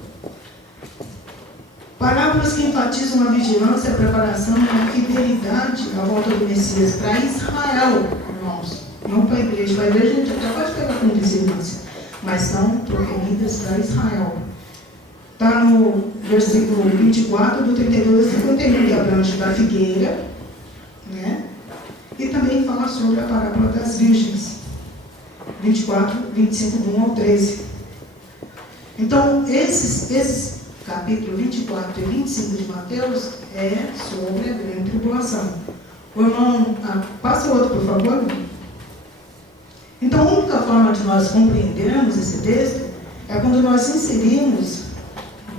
Parábolas que enfatizam a vigilância, a preparação e a fidelidade à volta do Messias para Israel, irmãos. Não para a igreja. Para a igreja a gente até pode pegar com vigilância, mas são proferidas para Israel. Está no versículo 24, do 32 a 51, que abrange da figueira, né? E também fala sobre a parábola das virgens. 24, 25, do 1 ao 13. Então, esses capítulo 24 e 25 de Mateus é sobre a grande tribulação. O irmão, passa o outro, por favor. Então, a única forma de nós compreendermos esse texto é quando nós inserimos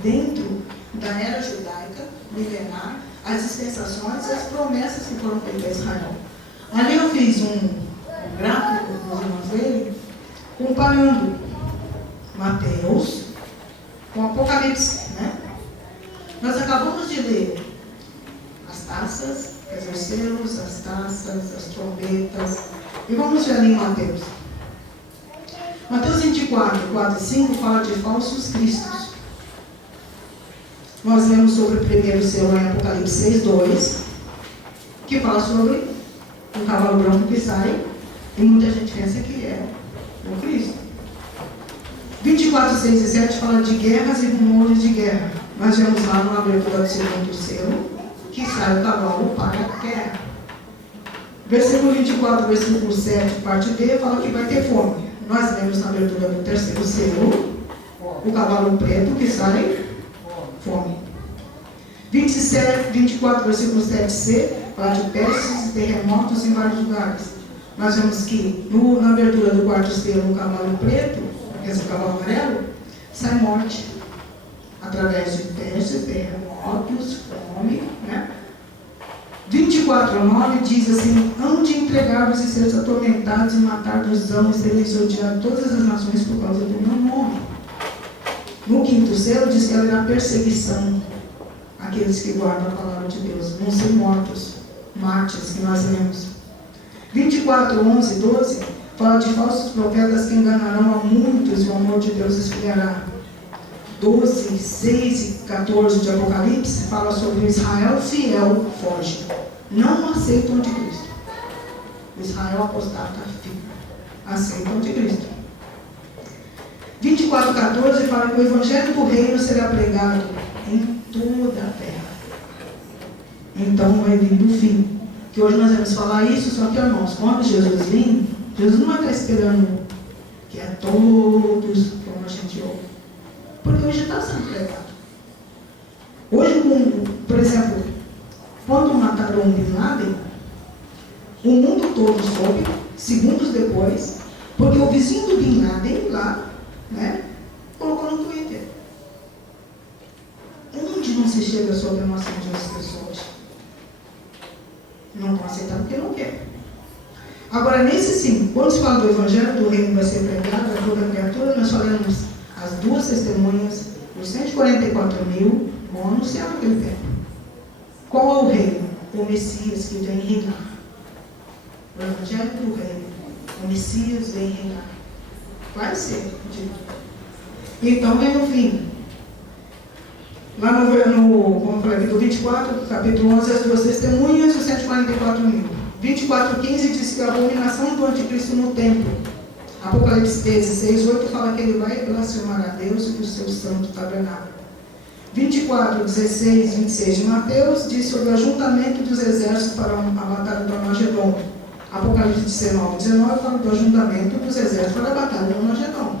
dentro da era judaica, milenar, as dispensações e as promessas que foram feitas a Israel. Ali eu fiz um gráfico com os irmãos dele, comparando Mateus com Apocalipse, né? Nós acabamos de ler as taças, os selos, as taças, as trombetas, e vamos ver ali em Mateus. Mateus 24, 4 e 5 fala de falsos cristos. Nós lemos sobre o primeiro selo em Apocalipse 6, 2, que fala sobre um cavalo branco que sai, e muita gente pensa que é o Cristo. 24, 6 e 7 fala de guerras e rumores de guerra. Nós vemos lá na abertura do segundo selo que sai o cavalo para a guerra. Versículo 24, versículo 7, parte B, fala que vai ter fome. Nós vemos na abertura do terceiro selo o cavalo preto que sai fome. 24, versículo 7c, fala de pestes e terremotos em vários lugares. Nós vemos que na abertura do quarto selo o cavalo preto, esse cavalo amarelo, sai morte, através de pestes, terremotos, fome, né? 24:9 diz assim, hão de entregar-vos e seres atormentados e matar-vos-ão e sereis odiados todas as nações por causa do meu nome. No quinto selo diz que haverá perseguição àqueles que guardam a palavra de Deus, vão ser mortos, mártires que nós lemos. 24:11 e 12 fala de falsos profetas que enganarão a muitos e o amor de Deus esfriará. 12, 6 e 14 de Apocalipse fala sobre o Israel fiel foge. Não aceita o anticristo. O Israel apostata aceita o anticristo. 24:14 fala que o evangelho do reino será pregado em toda a terra. Então vai vir do fim. Que hoje nós vamos falar isso, só que, irmãos, quando Jesus vir, Jesus não vai estar esperando que é todos, como a gente ouve. Porque hoje está sendo pregado. Hoje, por exemplo, quando mataram o Bin Laden, o mundo todo soube, segundos depois, porque o vizinho do Bin Laden lá, né, colocou no Twitter. Onde não se chega sobre a nossa de outras pessoas? Não estão aceitando porque não quer. Agora, nesse sim, quando se fala do Evangelho do Reino vai ser pregado a toda criatura, nós falamos as duas testemunhas, os 144 mil vão anunciar naquele tempo. Qual é o reino? O Messias que vem reinar. O Evangelho do Reino. O Messias vem reinar. Vai ser dito. Então vem o fim. Lá no como eu falei aqui, do 24, capítulo 11, as duas testemunhas e os 144 mil. 24:15 diz que a abominação do anticristo no templo. Apocalipse 13, 6, 8 fala que ele vai blasfemar a Deus e do seu santo tabernáculo. 24, 16, 26 de Mateus diz sobre o ajuntamento dos exércitos para a batalha do Armagedon. Apocalipse 19, 19 fala do ajuntamento dos exércitos para a batalha do Armagedon.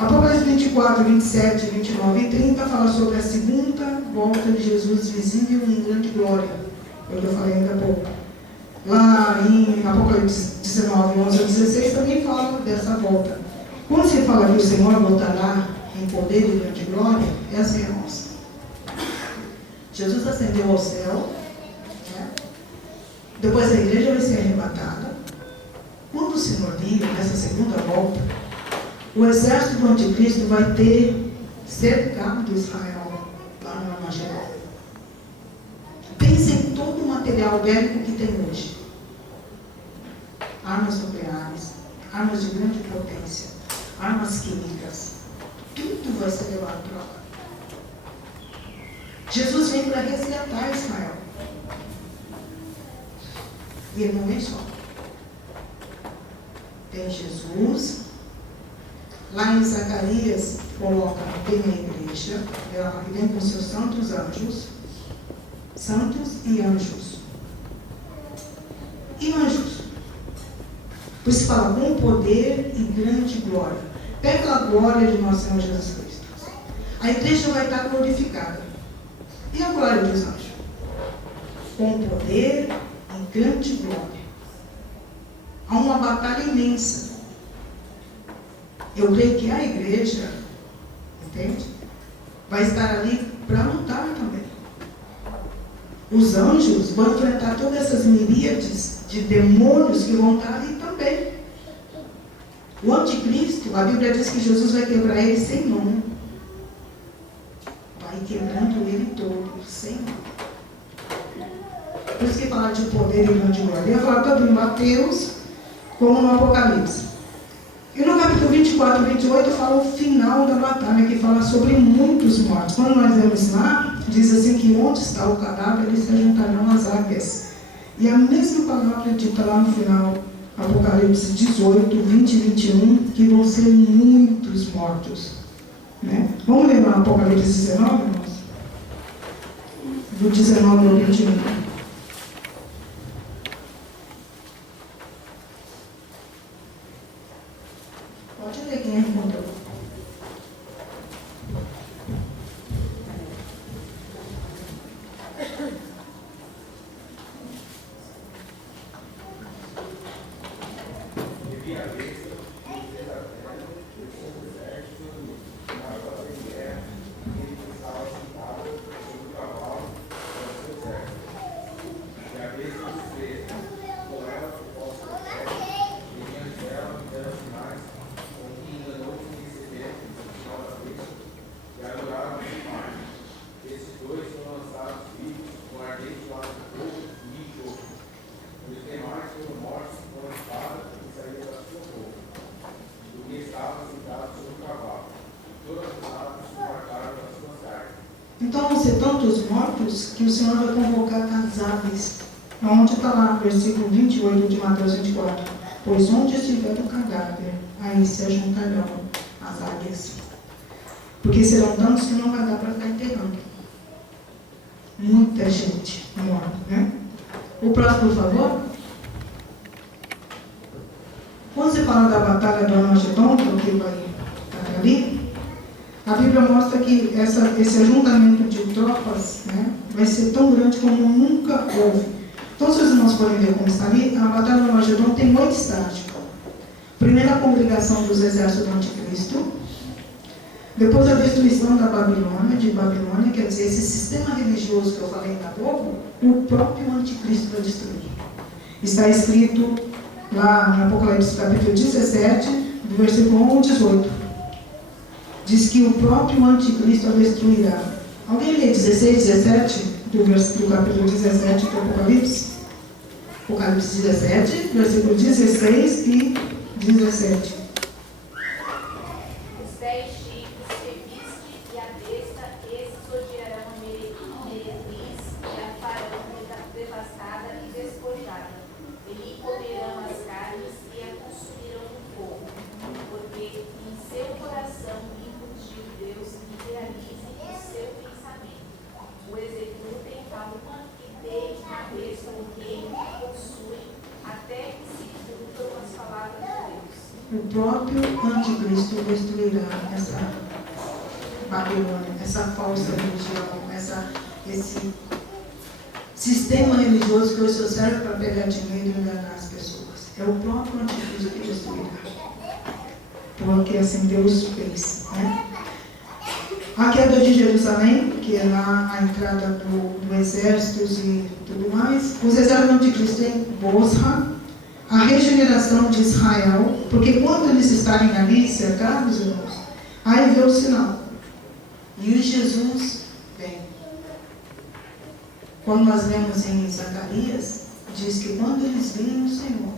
Apocalipse 24, 27, 29 e 30 fala sobre a segunda volta de Jesus visível em grande glória. É o que eu falei ainda há pouco. Lá em Apocalipse 19, 11 a 16 também fala dessa volta. Quando se fala que o Senhor voltará em poder e grande glória, essa é a nossa. Jesus ascendeu ao céu, né? Depois a igreja vai ser arrebatada. Quando o Senhor vir nessa segunda volta, o exército do anticristo vai ter cercado Israel lá no Armagedon. Pense em todo o material bélico que tem hoje. Armas nucleares, armas de grande potência, armas químicas. Tudo vai ser levado para lá. Jesus vem para resgatar Israel. E ele não vem só. Tem Jesus. Lá em Zacarias, coloca bem a igreja, ela vem com seus santos anjos. Santos e anjos. E anjos. Por isso fala com poder e grande glória. Pega a glória de nosso Senhor Jesus Cristo. A igreja vai estar glorificada. E a glória dos anjos? Com poder e grande glória. Há uma batalha imensa. Eu creio que a igreja, entende? Vai estar ali para lutar também. Os anjos vão enfrentar todas essas miríades de demônios que vão estar ali também. O anticristo, a Bíblia diz que Jesus vai quebrar ele sem mão. Vai quebrando ele todo, sem mão. Por isso que fala de poder e grande glória. Eu falo tanto em Mateus como no Apocalipse. E no capítulo 24 e 28 fala o final da batalha, que fala sobre muitos mortos. Quando nós vemos lá, diz assim que onde está o cadáver, eles se juntarão às águias. E a mesma palavra dita lá no final, Apocalipse 18, 20 e 21, que vão ser muitos mortos. Né? Vamos lembrar Apocalipse 19, irmãos? Do 19 ao 21. Pode ler quem encontrou. Então vão ser tantos mortos que o Senhor vai convocar as aves. Onde está lá, versículo 28 de Mateus 24. Pois onde estiver o cadáver, aí se ajuntarão as águias. Porque serão tantos que não vai dar para ficar enterrando. Muita gente morta, né? O próximo, por favor. Quando você fala da batalha do Armagedon, que vai estar ali, a Bíblia mostra que esse ajuntamento de tropas, né, vai ser tão grande como nunca houve. Então, se os irmãos forem ver como está ali, a batalha do Armagedon tem 8 estágios. Primeiro, a congregação dos exércitos do anticristo. Depois, a destruição da Babilônia, quer dizer, esse sistema religioso que eu falei ainda há pouco, o próprio anticristo vai destruir. Está escrito lá no Apocalipse capítulo 17, do versículo 1 ao 18. Diz que o próprio anticristo a destruirá. Alguém lê 16, 17, do capítulo 17 do Apocalipse? Apocalipse 17, versículo 16 e 17. Os 10 chifres que viste e a besta, esses odiarão a meretriz e a farão devastada e despojada. E lhe comerão as carnes e a consumirão no fogo, porque em seu coração incutiu Deus e realize o seu pensamento. O executem a uma que tem cabeça o reino que possui, até que se cumpram as palavras de Deus. próprio anticristo destruirá essa Babilônia, essa falsa religião, esse sistema religioso que hoje só serve para pegar dinheiro e enganar as pessoas. É o próprio anticristo que destruirá. Porque assim Deus fez, né? A queda de Jerusalém, que é lá a entrada do exército e tudo mais. Os exércitos do anticristo em Bosra. A regeneração de Israel, porque quando eles estarem ali cercados, irmãos, aí vê o sinal. E Jesus vem. Quando nós lemos em Zacarias, diz que quando eles virem o Senhor,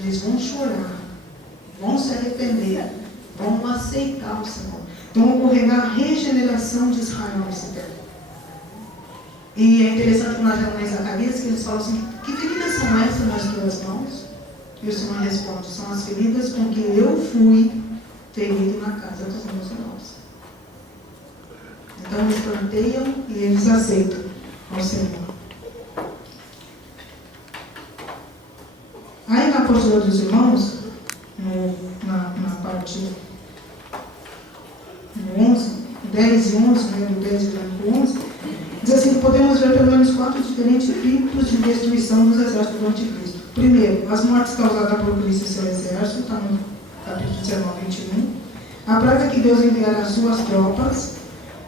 eles vão chorar, vão se arrepender, vão aceitar o Senhor. Então ocorrerá a regeneração de Israel nesse tempo. E é interessante que nós lemos em Zacarias que eles falam assim: que feridas são essas nas tuas mãos? E o Senhor responde: são as feridas com que eu fui ferido na casa dos meus irmãos. Então eles planteiam e eles aceitam ao Senhor. Aí na Apostila dos Irmãos, na parte 11, 10 e 11, do 10 e 11, diz assim que podemos ver pelo menos 4 diferentes tipos de destruição dos exércitos do anticristo. Primeiro, as mortes causadas por Cristo e seu exército, está no capítulo 19, 21. A praga que Deus enviará às suas tropas.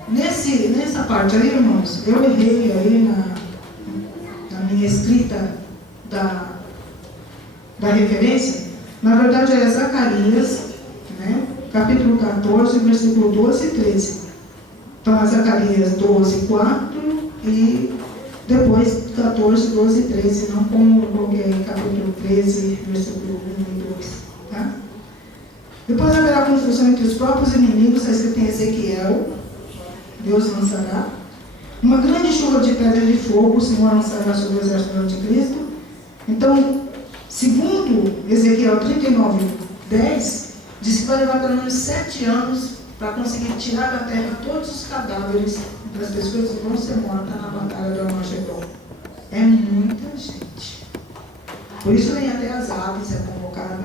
Nessa parte aí, irmãos, eu errei aí na minha escrita da referência. Na verdade é Zacarias, né? Capítulo 14, versículo 12 e 13. Então, Zacarias 12, 4 e depois 14, 12 e 13, não como eu coloquei aí, capítulo 13, versículo 1 e 2. Tá? Depois haverá confusão entre os próprios inimigos, está escrito em Ezequiel, Deus lançará. Uma grande chuva de pedra de fogo, o Senhor lançará sobre o exército do anticristo. Então, segundo Ezequiel 39, 10, diz que vai levar pelo menos 7 anos para conseguir tirar da terra todos os cadáveres das pessoas que vão ser mortas na batalha do Armagedon. É muita gente. Por isso vem até as aves, é convocada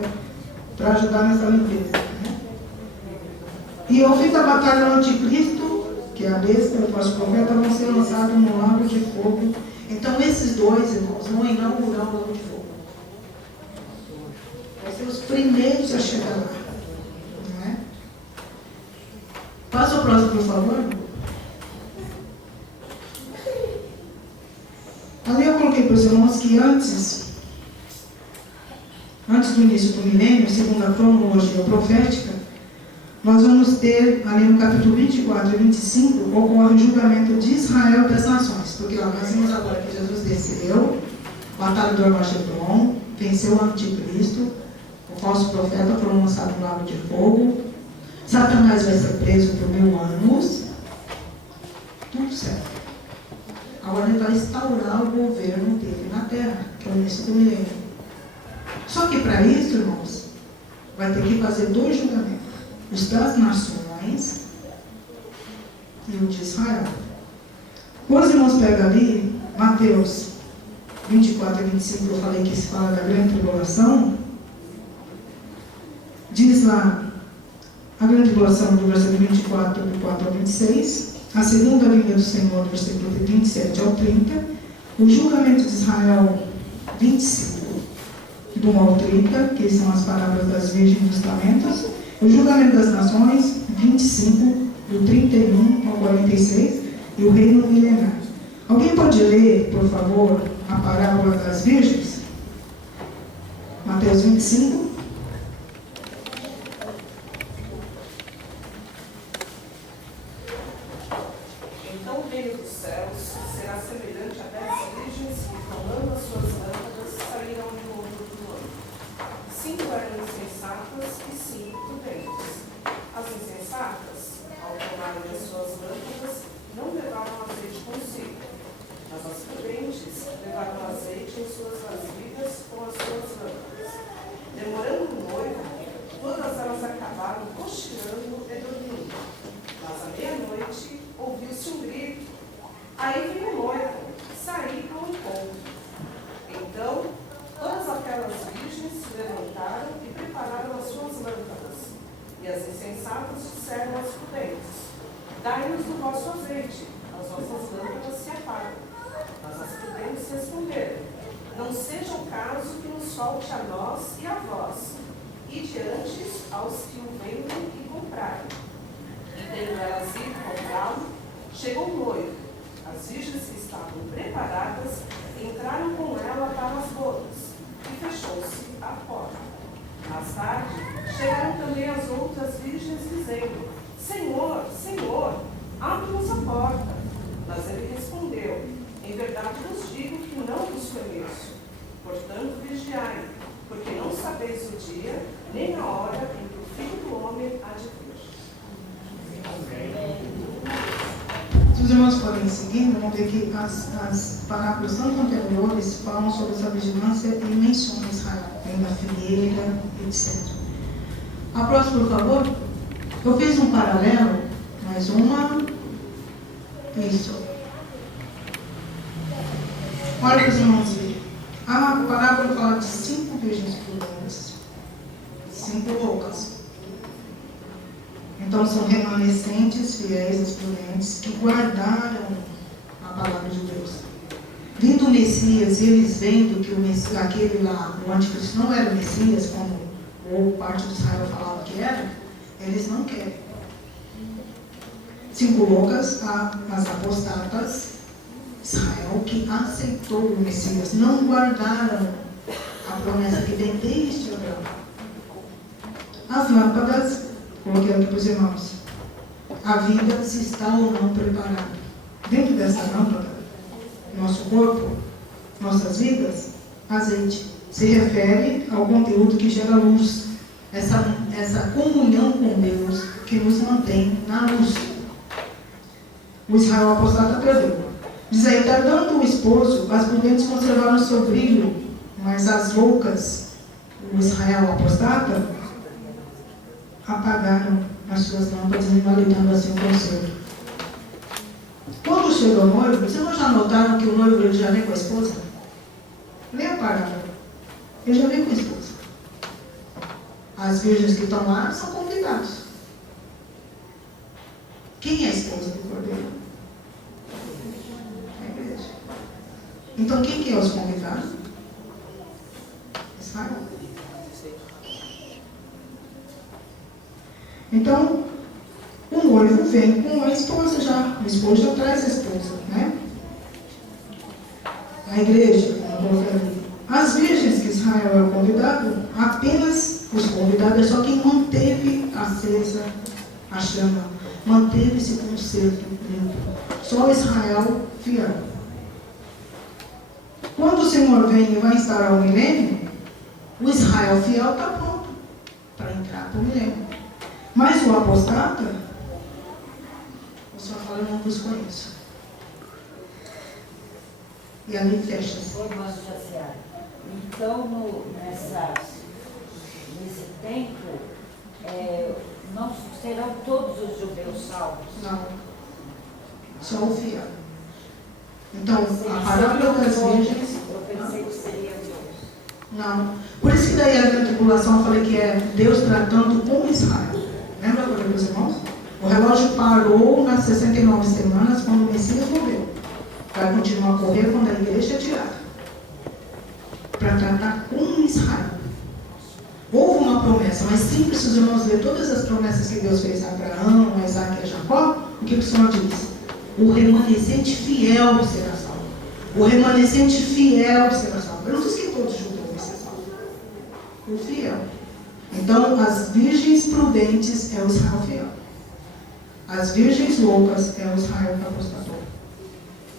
para ajudar nessa limpeza. Né? E ao fim da batalha do anticristo, que é a besta e o falso profeta, vão ser lançados no lago de fogo. Então esses dois, irmãos, vão inaugurar o lago de fogo. Vão ser os primeiros a chegar lá. Não é? Passa o próximo, por favor. Ali eu coloquei para os irmãos que antes do início do milênio, segundo a cronologia profética, nós vamos ter, ali no capítulo 24 e 25, ocorre o julgamento de Israel e das nações. Porque ó, nós vimos agora que Jesus desceu, batalha do Armagedon, venceu o anticristo, o falso profeta foi lançado no lago de fogo, Satanás vai ser preso por 1000 anos, tudo certo. Agora ele vai instaurar o governo dele na terra, que é o início do milênio. Só que para isso, irmãos, vai ter que fazer 2 julgamentos. Os das nações e o de Israel. Os irmãos pegam ali, Mateus 24 e 25, eu falei que se fala da grande tribulação. Diz lá, a grande tribulação do versículo 24, do 4 ao 26, a segunda vinda do Senhor, do versículo 27 ao 30, o julgamento de Israel, 25, do 1 ao 30, que são as parábolas das virgens dos talentos, o julgamento das nações, 25, do 31 ao 46, e o reino milenar. Alguém pode ler, por favor, a parábola das virgens? Mateus 25. Então o reino dos céus será semelhante a 10 virgens que, tomando as suas lâmpadas, saíram de um outro do ano. 5 eram insensatas e 5 prudentes. As insensatas, ao tomarem as suas lâmpadas, não levavam azeite consigo, mas as prudentes levaram azeite em suas vasilhas com as suas lâmpadas. Demorando servas prudentes. Dai-nos do vosso azeite, as vossas lâmpadas se apagam. Mas as prudentes responderam: não seja o caso que nos falte a nós e a vós, e diante aos que o vendem e comprarem. E tendo elas ido comprá-lo, chegou o noivo. As virgens que estavam preparadas entraram com ela para as bodas, e fechou-se a porta. Mais tarde, chegaram também as outras virgens, dizendo: Senhor, Senhor, abre-nos a porta. Mas ele respondeu: em verdade vos digo que não vos conheço. Portanto, vigiai, porque não sabeis o dia, nem a hora em que o Filho do Homem há de vir. Se os irmãos forem seguindo, vão ver que as parábolas tanto anteriores falam sobre essa vigilância e mencionam Israel, vem da figueira, etc. A próxima, por favor. Eu fiz um paralelo, mais uma. Isso. Olha para os irmãos verem. A parábola fala de 5 virgens prudentes, 5 loucas. Então são remanescentes, fiéis, as prudentes, que guardaram a palavra de Deus. Vindo o Messias, eles vendo que o Messias, aquele lá, o anticristo, não era o Messias, como ou parte de Israel falava que era, eles não querem. 5 loucas, as apostatas, Israel, que aceitou o Messias, não guardaram a promessa que vem desde Abraão. As lâmpadas, coloquei aqui para os irmãos, a vida se está ou não preparada. Dentro dessa lâmpada, nosso corpo, nossas vidas, azeite, se refere ao conteúdo que gera luz, essa comunhão com Deus que nos mantém na luz. O Israel apostata perdeu. Diz aí, tardando o esposo, as prudentes conservaram seu brilho, mas as loucas, o Israel apostata, apagaram as suas lâmpadas, invalidando assim o conselho. Quando chega o noivo, vocês não já notaram que o noivo ele já vem com a esposa? Lê a parábola. Ele já vem com a esposa. As virgens que estão lá são convidados. Quem é a esposa do Cordeiro? A igreja. Então quem que é os convidados? Israel. Então, o noivo vem com a esposa já. O esposo já traz a esposa, né? A igreja, as virgens que Israel é o convidado, apenas os convidados é só quem manteve acesa a chama, manteve esse concerto limpo. Só Israel fiel. Quando o Senhor vem e vai instaurar o milênio, o Israel fiel está pronto para entrar para o milênio. Mas o apostata, o Senhor fala: eu não vos conheço. E ali fecha-se. Então, nesse tempo, não serão todos os judeus salvos? Não. Só o fiel. Então, a parábola das virgens. Eu pensei que seria Deus. Não. Por isso que daí a tribulação eu falei que é Deus tratando com Israel. Lembra quando eu disse, irmãos? O relógio parou nas 69 semanas quando o Messias morreu. Vai continuar a correr quando a igreja é tirada. Para tratar com Israel. Houve uma promessa, mas sempre se os irmãos lerem todas as promessas que Deus fez a Abraão, a Isaac e a Jacó, o que o Senhor diz? O remanescente fiel será salvo. O remanescente fiel será salvo. Eu não disse que todos os judeus vão ser salvos. O fiel. Então, as virgens prudentes é o Israel fiel. As virgens loucas é o Israel que apostatou.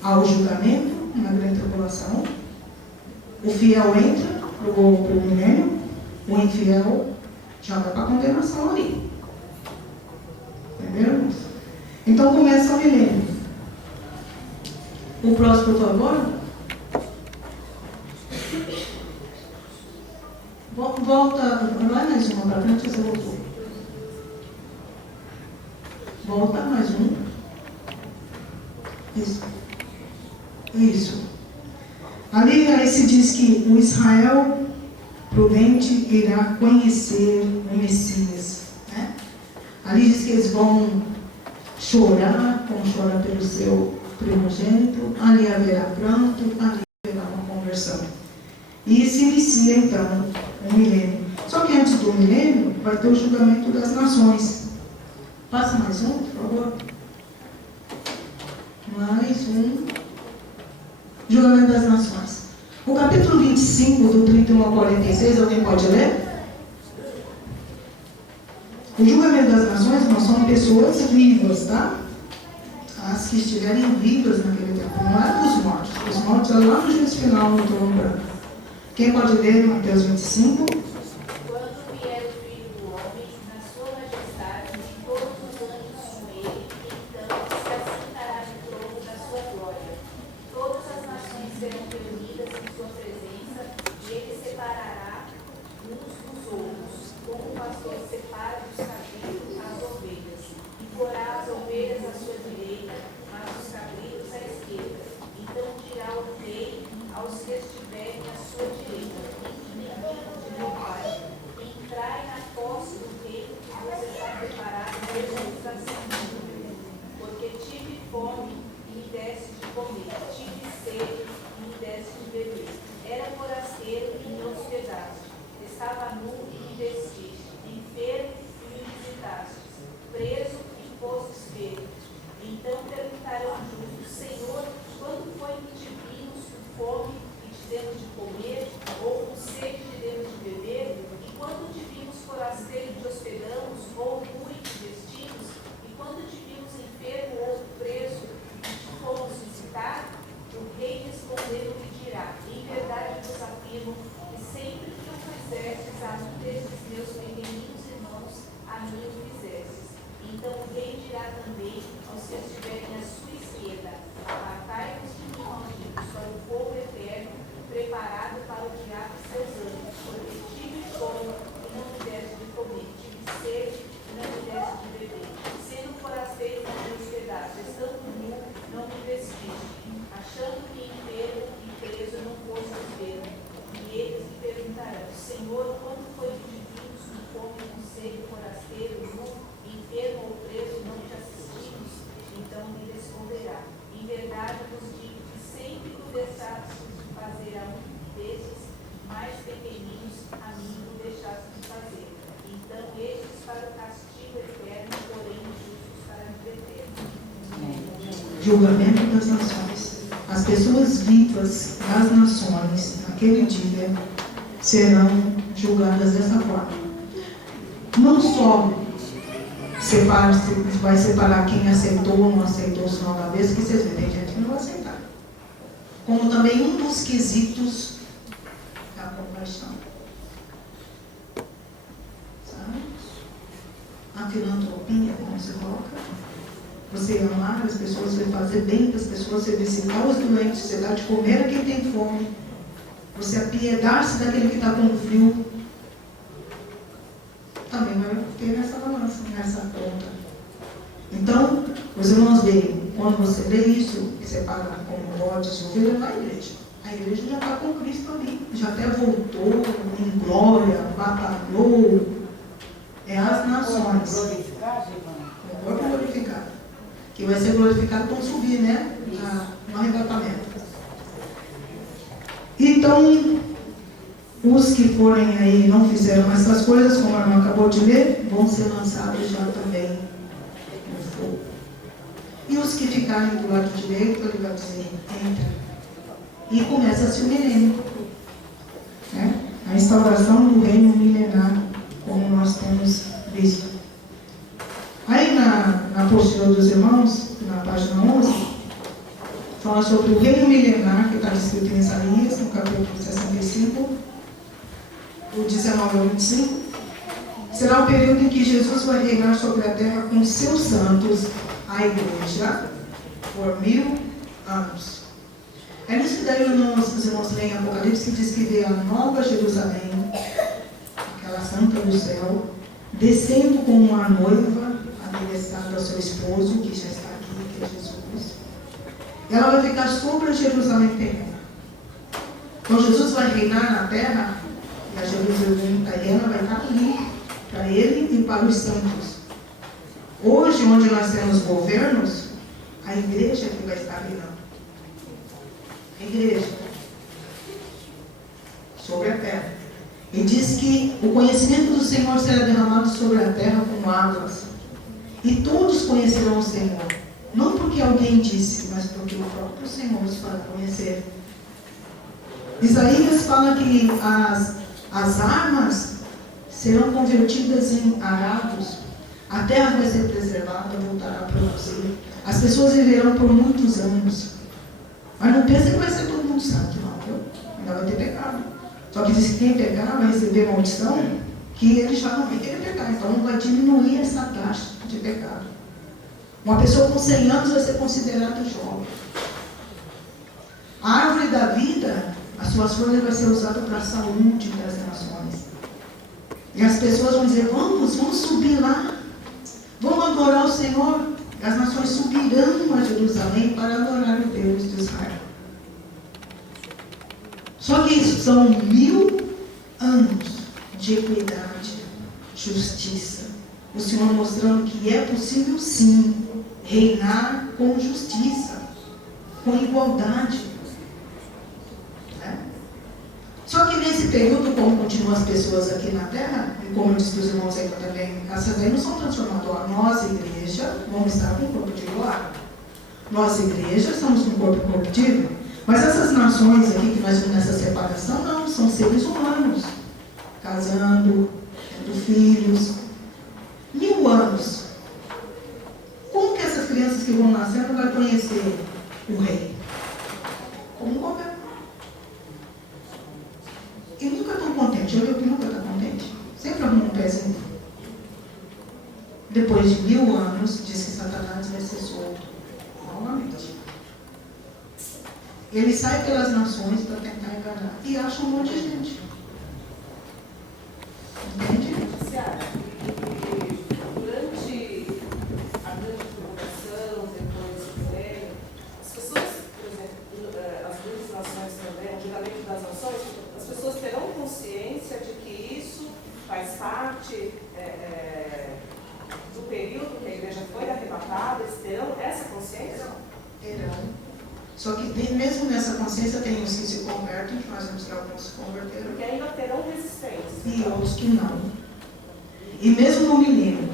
Há o julgamento na grande tribulação. O fiel entra para o milênio. O infiel já vai para a condenação ali. Entenderam? Então começa o milênio. O próximo, por favor. Volta, vai mais uma para frente, você voltou. Volta mais um. Isso. Isso. Ali se diz que o Israel prudente irá conhecer o Messias. Né? Ali diz que eles vão chorar, como chora pelo seu primogênito, ali haverá pranto, ali haverá uma conversão. E se inicia então o milênio. Só que antes do milênio vai ter o julgamento das nações. Passa mais um, por favor. Mais um. Julgamento das nações. O capítulo 25, do 31 ao 46, alguém pode ler? O julgamento das nações não são pessoas vivas, tá? As que estiverem vivas naquele tempo. Não é dos mortos. Os mortos é lá no juízo final, no trono branco. Quem pode ler Mateus 25? Quando vier o Filho do Homem, na sua majestade, e todos os anjos com ele, então se assentará no trono da sua glória. Todas as nações serão reunidas em sua presença, e ele separará uns dos outros, como o pastor separa dos cabritos as ovelhas, e porá as ovelhas à sua direita, mas os cabritos à esquerda. Então dirá o rei aos que estiverem à sua direita: de meu pai, entrai na posse do reino que vos está preparado desde a fundação do mundo. Porque tive fome e me deste de comer, tive sede e me deste de beber. Era forasteiro e me hospedaste, estava nu e me vestiste, enfermo e me visitaste, preso e fostes ver. Então perguntarão os justos: Senhor, quando foi que te vimos com fome e te demos de comer, ou com sede te demos de beber? E quando te vimos forasteiro te hospedamos, ou nu e te vestimos? E quando te vimos enfermo ou preso e te fomos visitar? O rei respondendo lhe dirá: em verdade vos afirmo que sempre que o fizestes a um desses meus pequeninos irmãos, a mim o fizestes. Então o rei dirá também aos que estiverem à sua esquerda: apartai-vos de mim, malditos, para o fogo eterno, preparado para o diabo e seus anjos, porque tive fome e não me deste de comer, tive sede e não me deste de beber, sendo forasteiro não me hospedaste, estando nu não me vestiste, achando que enfermo e preso não fostes ver. E eles me perguntarão: Senhor, quando foi que te vimos com fome, com sede, forasteiro, nu, enfermo ou preso, não te assistimos? Então me responderá: em verdade vos digo que sempre que o deixastes de fazer a um desses mais pequeninos, a mim o deixaste de fazer. Então estes para o castigo eterno, porém os justos para a vida eterna. Julgamento das nações. As pessoas vivas das nações, naquele dia, serão julgadas dessa forma. Não só vai separar quem aceitou ou não aceitou o sinal da vez, que vocês veem, tem gente que não vai aceitar. Como também um dos quesitos é a compaixão. Sabe? A filantropia, como se coloca. Você amar as pessoas, você fazer bem para as pessoas, você visitar os doentes, você dar de comer a quem tem fome, você apiedar-se daquele que está com frio, também vai ter nessa balança, nessa conta. Então, os irmãos veem, quando você vê isso, que separa como bodes e ovelha, vai à igreja. A igreja já está com Cristo ali, já até voltou em glória, batalhou. É as nações. O corpo glorificado. Que vai ser glorificado quando subir, né? No arrebatamento. Então, os que forem aí e não fizeram essas coisas, como a irmã acabou de ler, vão ser lançados já também no fogo. E os que ficarem do lado direito, ele vai dizer: entra. E começa-se o milênio. Né? A instauração do reino milenar, como nós temos visto. Aí na apostila dos irmãos, na página 11, fala sobre o reino milenar, que está descrito em Isaías, no capítulo 65, do 19 ao 25. Será o período em que Jesus vai reinar sobre a terra com seus santos, a igreja, por 1000 anos. É nisso que daí os irmãos leem Apocalipse, que diz que vê a nova Jerusalém, aquela santa do céu, descendo como uma noiva, adereçada ao seu esposo, que já está aqui, que é Jesus. Ela vai ficar sobre a Jerusalém terrena. Então Jesus vai reinar na terra, e a Jerusalém terrena vai estar ali, para ele e para os santos. Hoje, onde nós temos governos, a igreja é que vai estar reinando. A igreja. Sobre a terra. E diz que o conhecimento do Senhor será derramado sobre a terra como águas. E todos conhecerão o Senhor. Não porque alguém disse, mas porque o próprio Senhor os fará conhecer. Isaías fala que as armas serão convertidas em arados. A terra vai ser preservada, voltará a produzir. As pessoas viverão por muitos anos. Mas não pensa que vai ser todo mundo santo, não, viu? Ainda vai ter pecado. Só que diz que quem pecar vai receber maldição, que ele já não vai querer pecar. Então vai diminuir essa taxa de pecado. Uma pessoa com 100 anos vai ser considerada jovem. A árvore da vida, as suas folhas vão ser usadas para a saúde das nações. E as pessoas vão dizer, vamos subir lá. Vamos adorar o Senhor. As nações subirão a Jerusalém para adorar o Deus de Israel. Só que isso são 1000 anos de equidade, justiça. O Senhor mostrando que é possível sim reinar com justiça, com igualdade. Né? Só que nesse período, como continuam as pessoas aqui na terra, e como eu disse para os irmãos aí também, essas aí não são transformadoras. Nós, igreja, vamos estar com o corpo de glória. Nós, igreja, estamos com o corpo corruptível. Mas essas nações aqui que nós vimos nessa separação, não, são seres humanos, casando, tendo filhos. 1000 anos. Como que essas crianças que vão nascendo vão conhecer o rei? Como um governo. E nunca estão contentes. Eu vejo que nunca está contente. Sempre arruma um pezinho. Depois de 1000 anos, diz que Satanás vai ser solto novamente. Ele sai pelas nações para tentar enganar. E acha um monte de gente. Entende? Você acha que durante a grande tribulação, depois do milênio, as pessoas, por exemplo, as grandes nações também, o julgamento das nações, as pessoas terão consciência de que isso faz parte do período que a igreja foi arrebatada? Eles terão essa consciência? Terão. Só que mesmo nessa consciência tem uns que se convertem, que nós vamos ter alguns que se converteram. Porque ainda terão resistência. E outros que não. E mesmo no milênio,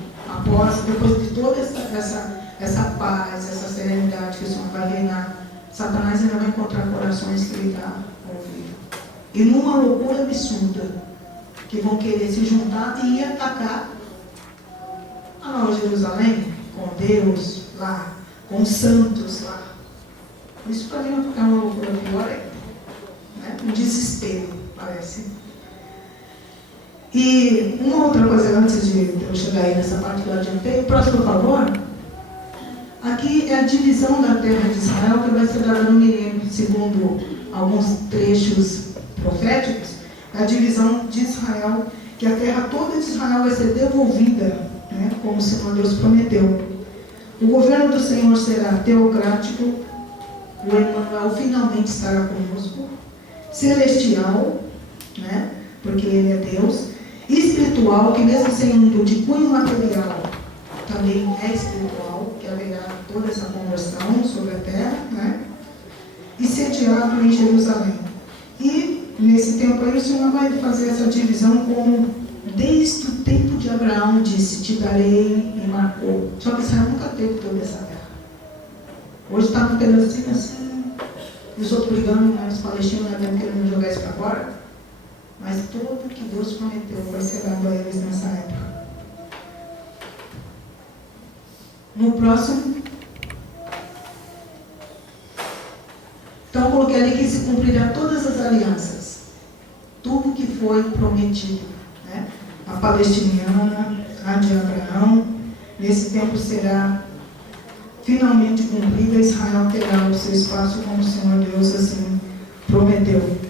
depois de toda essa paz, essa serenidade que o Senhor vai reinar, Satanás ainda vai encontrar corações que ele está ouvindo. E numa loucura absurda, que vão querer se juntar e ir atacar a Nova Jerusalém, com Deus lá, com os santos lá. Isso para mim é uma loucura pior ainda, né? Um desespero, parece. E uma outra coisa, antes de eu chegar aí nessa parte que eu adiantei, o próximo favor, aqui é a divisão da terra de Israel que vai ser dada no milênio, segundo alguns trechos proféticos, a divisão de Israel, que a terra toda de Israel vai ser devolvida, né, como o Senhor Deus prometeu. O governo do Senhor será teocrático, o Emmanuel finalmente estará conosco, celestial, né, porque ele é Deus, espiritual, que mesmo sendo de cunho material, também é espiritual, que haverá toda essa conversão sobre a terra, né, e sediado em Jerusalém. E nesse tempo aí o Senhor vai fazer essa divisão como desde o tempo de Abraão disse, te darei e marcou. Só que Israel nunca teve toda essa terra. Hoje está num pedacinho assim, e os outros brigando, né, os palestinos mesmo querendo jogar isso para fora. Mas tudo que Deus prometeu vai ser dado a eles nessa época. No próximo. Então, eu coloquei ali que se cumprirá todas as alianças. Tudo que foi prometido. Né? A palestiniana, a de Abraão. Nesse tempo será finalmente cumprida. Israel terá o seu espaço como o Senhor Deus assim prometeu.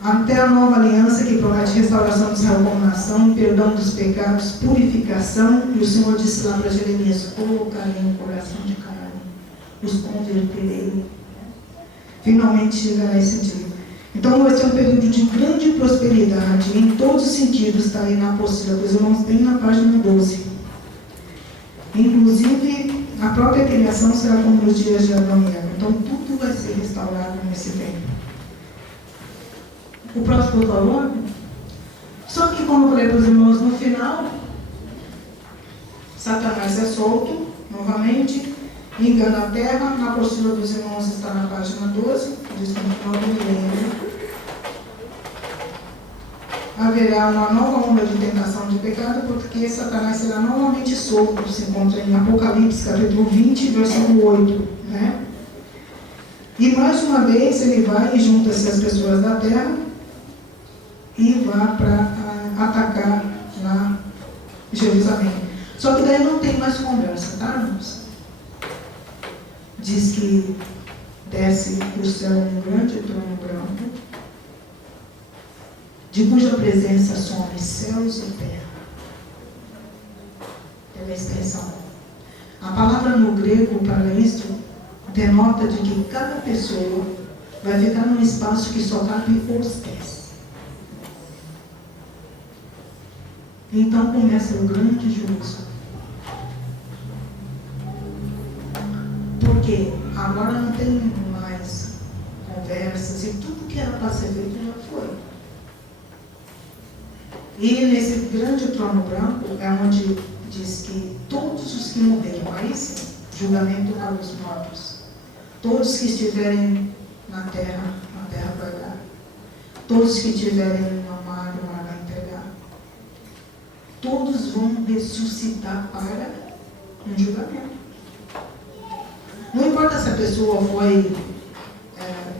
Até a nova aliança que promete restauração de Israel como nação, perdão dos pecados, purificação, e o Senhor disse lá para Jeremias, colocarei um coração de carne, os converterei. Finalmente chegará esse dia. Então vai ser um período de grande prosperidade, em todos os sentidos, está aí na apostila dos irmãos, bem na página 12. Inclusive, a própria criação será como nos dias de Adão e Eva. Então, tudo vai ser restaurado nesse tempo. O próximo, por favor. Só que, como eu falei para os irmãos no final, Satanás é solto, novamente, engana a terra. Na apostila dos irmãos está na página 12, diz que no final do milênio haverá uma nova onda de tentação de pecado, porque Satanás será novamente solto. Se encontra em Apocalipse, capítulo 20, versículo 8. Né? E mais uma vez ele vai e junta-se as pessoas da terra e vai para atacar lá Jerusalém. Só que daí não tem mais conversa, tá, irmãos? Diz que desce do céu um grande trono branco, de cuja presença some céus e terra. Pela expressão. A palavra no grego para isto denota de que cada pessoa vai ficar num espaço que só cabe os pés. Então começa o grande juízo. Porque agora não tem mais conversas e tudo que era para ser feito já foi. E nesse grande trono branco é onde diz que todos os que morreram, aí sim, julgamento para os mortos, todos que estiverem na terra vai dar. Todos que estiverem no mar, o mar vai entregar. Todos vão ressuscitar para um julgamento. Não importa se a pessoa foi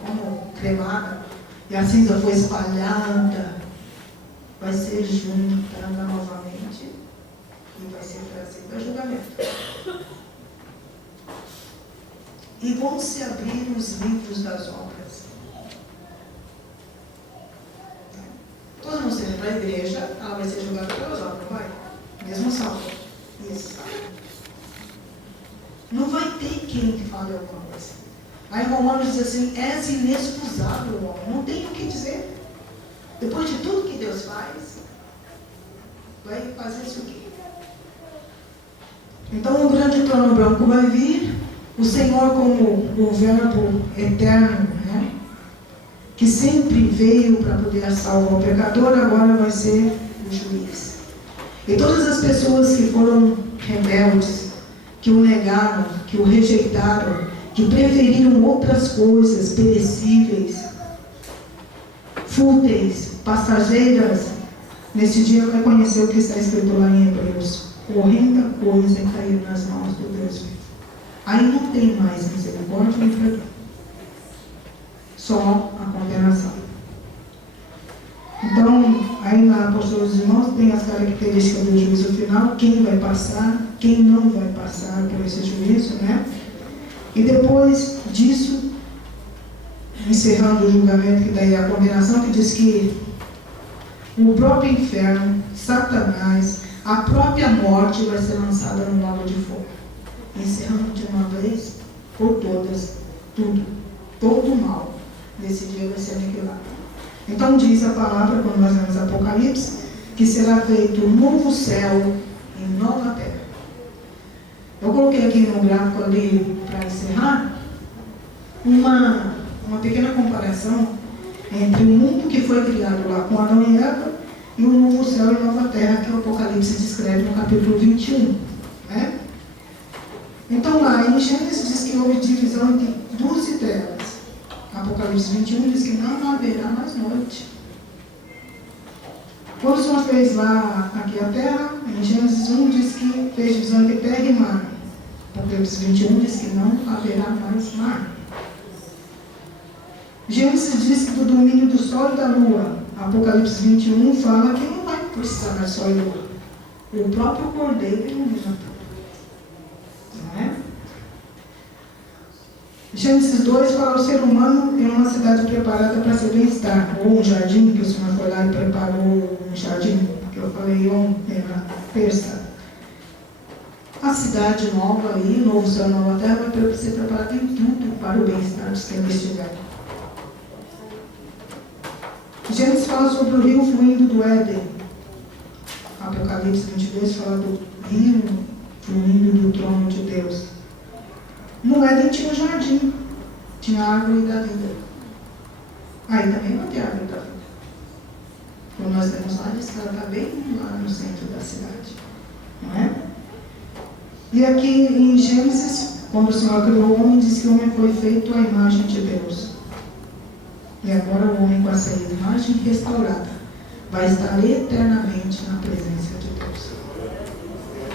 como cremada e a cinza foi espalhada, vai ser juntada novamente e vai ser trazida a julgamento. E vão se abrir os livros das obras. Todos vão ser para a igreja, ela vai ser julgada pelas obras, não vai? Mesmo salvo. Isso. Não vai ter quem fale alguma coisa. Aí Romanos diz assim, és inexcusável, homem. Não tem o que dizer. Depois de tudo que Deus faz, vai fazer isso aqui. Então o grande trono branco vai vir, o Senhor como o verbo eterno, né, que sempre veio para poder salvar o pecador, agora vai ser o juiz. E todas as pessoas que foram rebeldes, que o negaram, que o rejeitaram, que preferiram outras coisas perecíveis, fúteis, passageiras, nesse dia vai conhecer o que está escrito lá em Hebreus. Horrenda coisa é cair nas mãos do Deus vivo. Aí não tem mais misericórdia nem perdão. Só a condenação. Então, aí na Apostila dos Irmãos tem as características do juízo final, quem vai passar, quem não vai passar por esse juízo, né? E depois disso, encerrando o julgamento, que daí é a condenação, que diz que o próprio inferno, Satanás, a própria morte vai ser lançada no lago de fogo. Encerrando de uma vez por todas, tudo, todo o mal, nesse dia vai ser aniquilado. Então diz a palavra, quando nós lemos Apocalipse, que será feito um novo céu e nova terra. Eu coloquei aqui no gráfico ali, para encerrar, uma pequena comparação entre o mundo que foi criado lá com Adão e Eva e o novo céu e nova terra que o Apocalipse descreve no capítulo 21. Né? Então lá em Gênesis diz que houve divisão entre luz e trevas. Apocalipse 21 diz que não haverá mais noite. Quando o Senhor fez lá aqui a terra, em Gênesis 1 diz que fez divisão entre terra e mar. Apocalipse 21 diz que não haverá mais mar. Gênesis diz que do domínio do sol e da lua. Apocalipse 21 fala que não vai precisar mais sol e lua. O próprio cordeiro ilumina tudo. Não é? Gênesis 2 fala o ser humano em uma cidade preparada para seu bem-estar. Ou um jardim, que o Senhor foi lá e preparou um jardim, que eu falei ontem, na terça. A cidade nova aí, novo céu, nova terra, vai ser preparada em tudo para o bem-estar dos que ali estiverem. Gênesis fala sobre o rio fluindo do Éden. Apocalipse 22 fala do rio fluindo do trono de Deus. No Éden tinha um jardim, tinha a árvore da vida. Aí também não tem árvore da vida. Como nós temos lá, diz que ela está bem lá no centro da cidade. Não é? E aqui em Gênesis, quando o Senhor criou o homem, diz que o homem foi feito à imagem de Deus. E agora o homem, com essa imagem restaurada, vai estar eternamente na presença de Deus.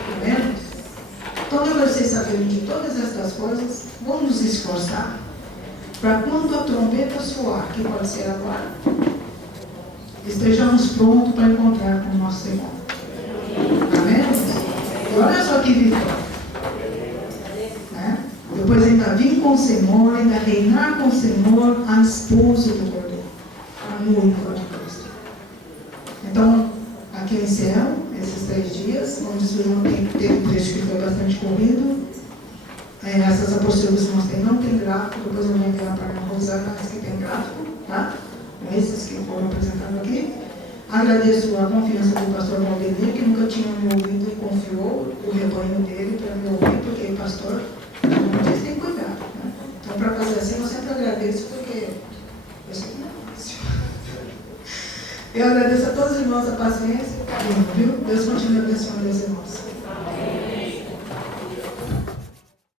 Está vendo? Então, para vocês saberem de todas estas coisas, vamos nos esforçar para quando a trombeta soar, que pode ser agora, estejamos prontos para encontrar com o nosso Senhor. Amém? E olha só que vitória. Depois ainda vir com o Senhor, ainda reinar com o Senhor, a esposa do Cordeiro, a noiva de Cristo. Então, aqui eu encerro esses 3 dias, onde o Senhor teve um trecho que foi bastante corrido. Essas apostilas que nós temos não tem gráfico, depois eu vou enviar para a Rosana, mas que tem gráfico, tá? Com esses que foram apresentados aqui. Agradeço a confiança do pastor Valdemir, que nunca tinha me ouvido e confiou o rebanho dele para me ouvir, porque o pastor vocês têm cuidado, né? Então, para fazer assim, eu sempre agradeço, porque eu sei que não é fácil. Eu agradeço a todos os irmãos a paciência e o carinho, viu? Deus continue abençoando os irmãos.